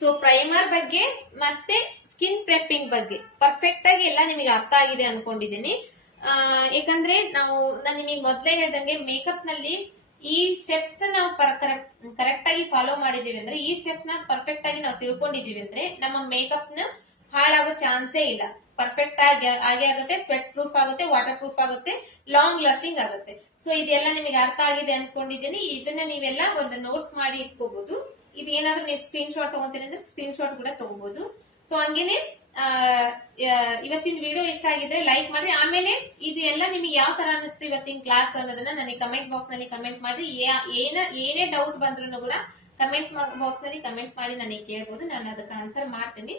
ಸೊ ಪ್ರೈಮರ್ ಬಗ್ಗೆ ಮತ್ತೆ ಸ್ಕಿನ್ ಪ್ರೆಪ್ಪಿಂಗ್ ಬಗ್ಗೆ ಪರ್ಫೆಕ್ಟ್ ಆಗಿ ಎಲ್ಲ ನಿಮಗೆ ಅರ್ಥ ಆಗಿದೆ ಅನ್ಕೊಂಡಿದ್ದೀನಿ. ಯಾಕಂದ್ರೆ ನಾನು ನಿಮಗೆ ಮೊದಲೇ ಹೇಳ್ದಂಗೆ ಮೇಕಪ್ ನಲ್ಲಿ ಈ ಸ್ಟೆಪ್ಸ್ ನಾವು ಕರೆಕ್ಟ್ ಆಗಿ ಫಾಲೋ ಮಾಡಿದೀವಿ ಅಂದ್ರೆ, ಈ ಸ್ಟೆಪ್ಸ್ ನ ಪರ್ಫೆಕ್ಟ್ ಆಗಿ ನಾವು ತಿಳ್ಕೊಂಡಿದೀವಿ ಅಂದ್ರೆ ನಮ್ಮ ಮೇಕಪ್ ನ ಹಾಳಾಗೋ ಚಾನ್ಸೇ ಇಲ್ಲ. ಪರ್ಫೆಕ್ಟ್ ಆಗಿ ಆಗುತ್ತೆ, ಸ್ವೆಟ್ ಪ್ರೂಫ್ ಆಗುತ್ತೆ, ವಾಟರ್ ಪ್ರೂಫ್ ಆಗುತ್ತೆ, ಲಾಂಗ್ ಲಾಸ್ಟಿಂಗ್ ಆಗುತ್ತೆ. ಸೊ ಇದೆಲ್ಲ ನಿಮಗೆ ಅರ್ಥ ಆಗಿದೆ ಅನ್ಕೊಂಡಿದ್ದೀನಿ. ಇದನ್ನ ನೀವೆಲ್ಲ ಒಂದು ನೋಟ್ಸ್ ಮಾಡಿ ಇಟ್ಕೋಬಹುದು. ಇದು ಏನಾದ್ರೂ ನೀವು ಸ್ಕ್ರೀನ್ ಶಾಟ್ ತಗೊಂತೀನಿ ಅಂದ್ರೆ ಸ್ಕ್ರೀನ್ ಶಾಟ್ ಕೂಡ ತಗೋಬಹುದು. ಸೊ ಹಂಗೇನೆ ಇವತ್ತಿನ ವಿಡಿಯೋ ಇಷ್ಟ ಆಗಿದ್ರೆ ಲೈಕ್ ಮಾಡಿ. ಆಮೇಲೆ ಇದು ಎಲ್ಲ ನಿಮಗೆ ಯಾವ ತರ ಅನಿಸ್ತು ಇವತ್ತಿನ ಕ್ಲಾಸ್ ಅನ್ನೋದನ್ನ ನನಗೆ ಕಮೆಂಟ್ ಬಾಕ್ಸ್ ನಲ್ಲಿ ಕಮೆಂಟ್ ಮಾಡಿ. ಏನೇ ಡೌಟ್ ಬಂದ್ರು ಕೂಡ ಕಮೆಂಟ್ ಬಾಕ್ಸ್ ನಲ್ಲಿ ಕಮೆಂಟ್ ಮಾಡಿ ನನಗೆ ಕೇಳಬಹುದು, ನಾನು ಅದಕ್ಕೆ ಆನ್ಸರ್ ಮಾಡ್ತೀನಿ.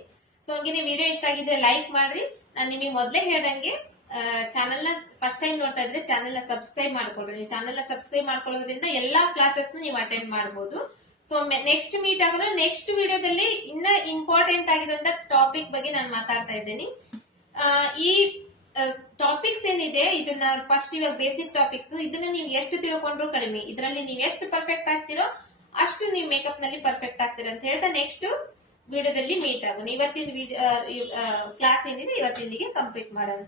ಸೊ ಹಂಗೇನೆ ವಿಡಿಯೋ ಇಷ್ಟ ಆಗಿದ್ರೆ ಲೈಕ್ ಮಾಡ್ರಿ. ನಾನು ನಿಮಗೆ ಮೊದಲೇ ಹೇಳ್ದಂಗೆ ಚಾನೆಲ್ ನ ಫಸ್ಟ್ ಟೈಮ್ ನೋಡ್ತಾ ಇದ್ರೆ ಚಾನೆಲ್ ನ ಸಬ್ಸ್ಕ್ರೈಬ್ ಮಾಡ್ಕೊಳ್ರಿ. ನೀವು ಚಾನೆಲ್ ನ ಸಬ್ಸ್ಕ್ರೈಬ್ ಮಾಡ್ಕೊಳ್ಳೋದ್ರಿಂದ ಎಲ್ಲಾ ಕ್ಲಾಸಸ್ ನೀವು ಅಟೆಂಡ್ ಮಾಡಬಹುದು. ಸೊ ನೆಕ್ಸ್ಟ್ ಮೀಟ್ ಆಗೋಣ. ನೆಕ್ಸ್ಟ್ ವಿಡಿಯೋದಲ್ಲಿ ಇನ್ನ ಇಂಪಾರ್ಟೆಂಟ್ ಆಗಿರುವಂತ ಟಾಪಿಕ್ ಬಗ್ಗೆ ನಾನು ಮಾತಾಡ್ತಾ ಇದ್ದೇನೆ. ಈ ಟಾಪಿಕ್ಸ್ ಏನಿದೆ ಇದನ್ನ ಫಸ್ಟ್ ಇವಾಗ ಬೇಸಿಕ್ ಟಾಪಿಕ್ಸ್, ಇದನ್ನ ನೀವು ಎಷ್ಟು ತಿಳ್ಕೊಂಡ್ರು ಕಡಿಮೆ. ಇದರಲ್ಲಿ ನೀವು ಎಷ್ಟು ಪರ್ಫೆಕ್ಟ್ ಆಗ್ತಿರೋ ಅಷ್ಟು ನೀವು ಮೇಕಪ್ ನಲ್ಲಿ ಪರ್ಫೆಕ್ಟ್ ಆಗ್ತೀರ ಅಂತ ಹೇಳ್ತಾ ನೆಕ್ಸ್ಟ್ ವಿಡಿಯೋದಲ್ಲಿ ಮೀಟ್ ಆಗೋಣ. ಇವತ್ತಿನ ಕ್ಲಾಸ್ ಏನಿದೆ ಇವತ್ತಿಂದಿಗೆ ಕಂಪ್ಲೀಟ್ ಮಾಡೋಣ.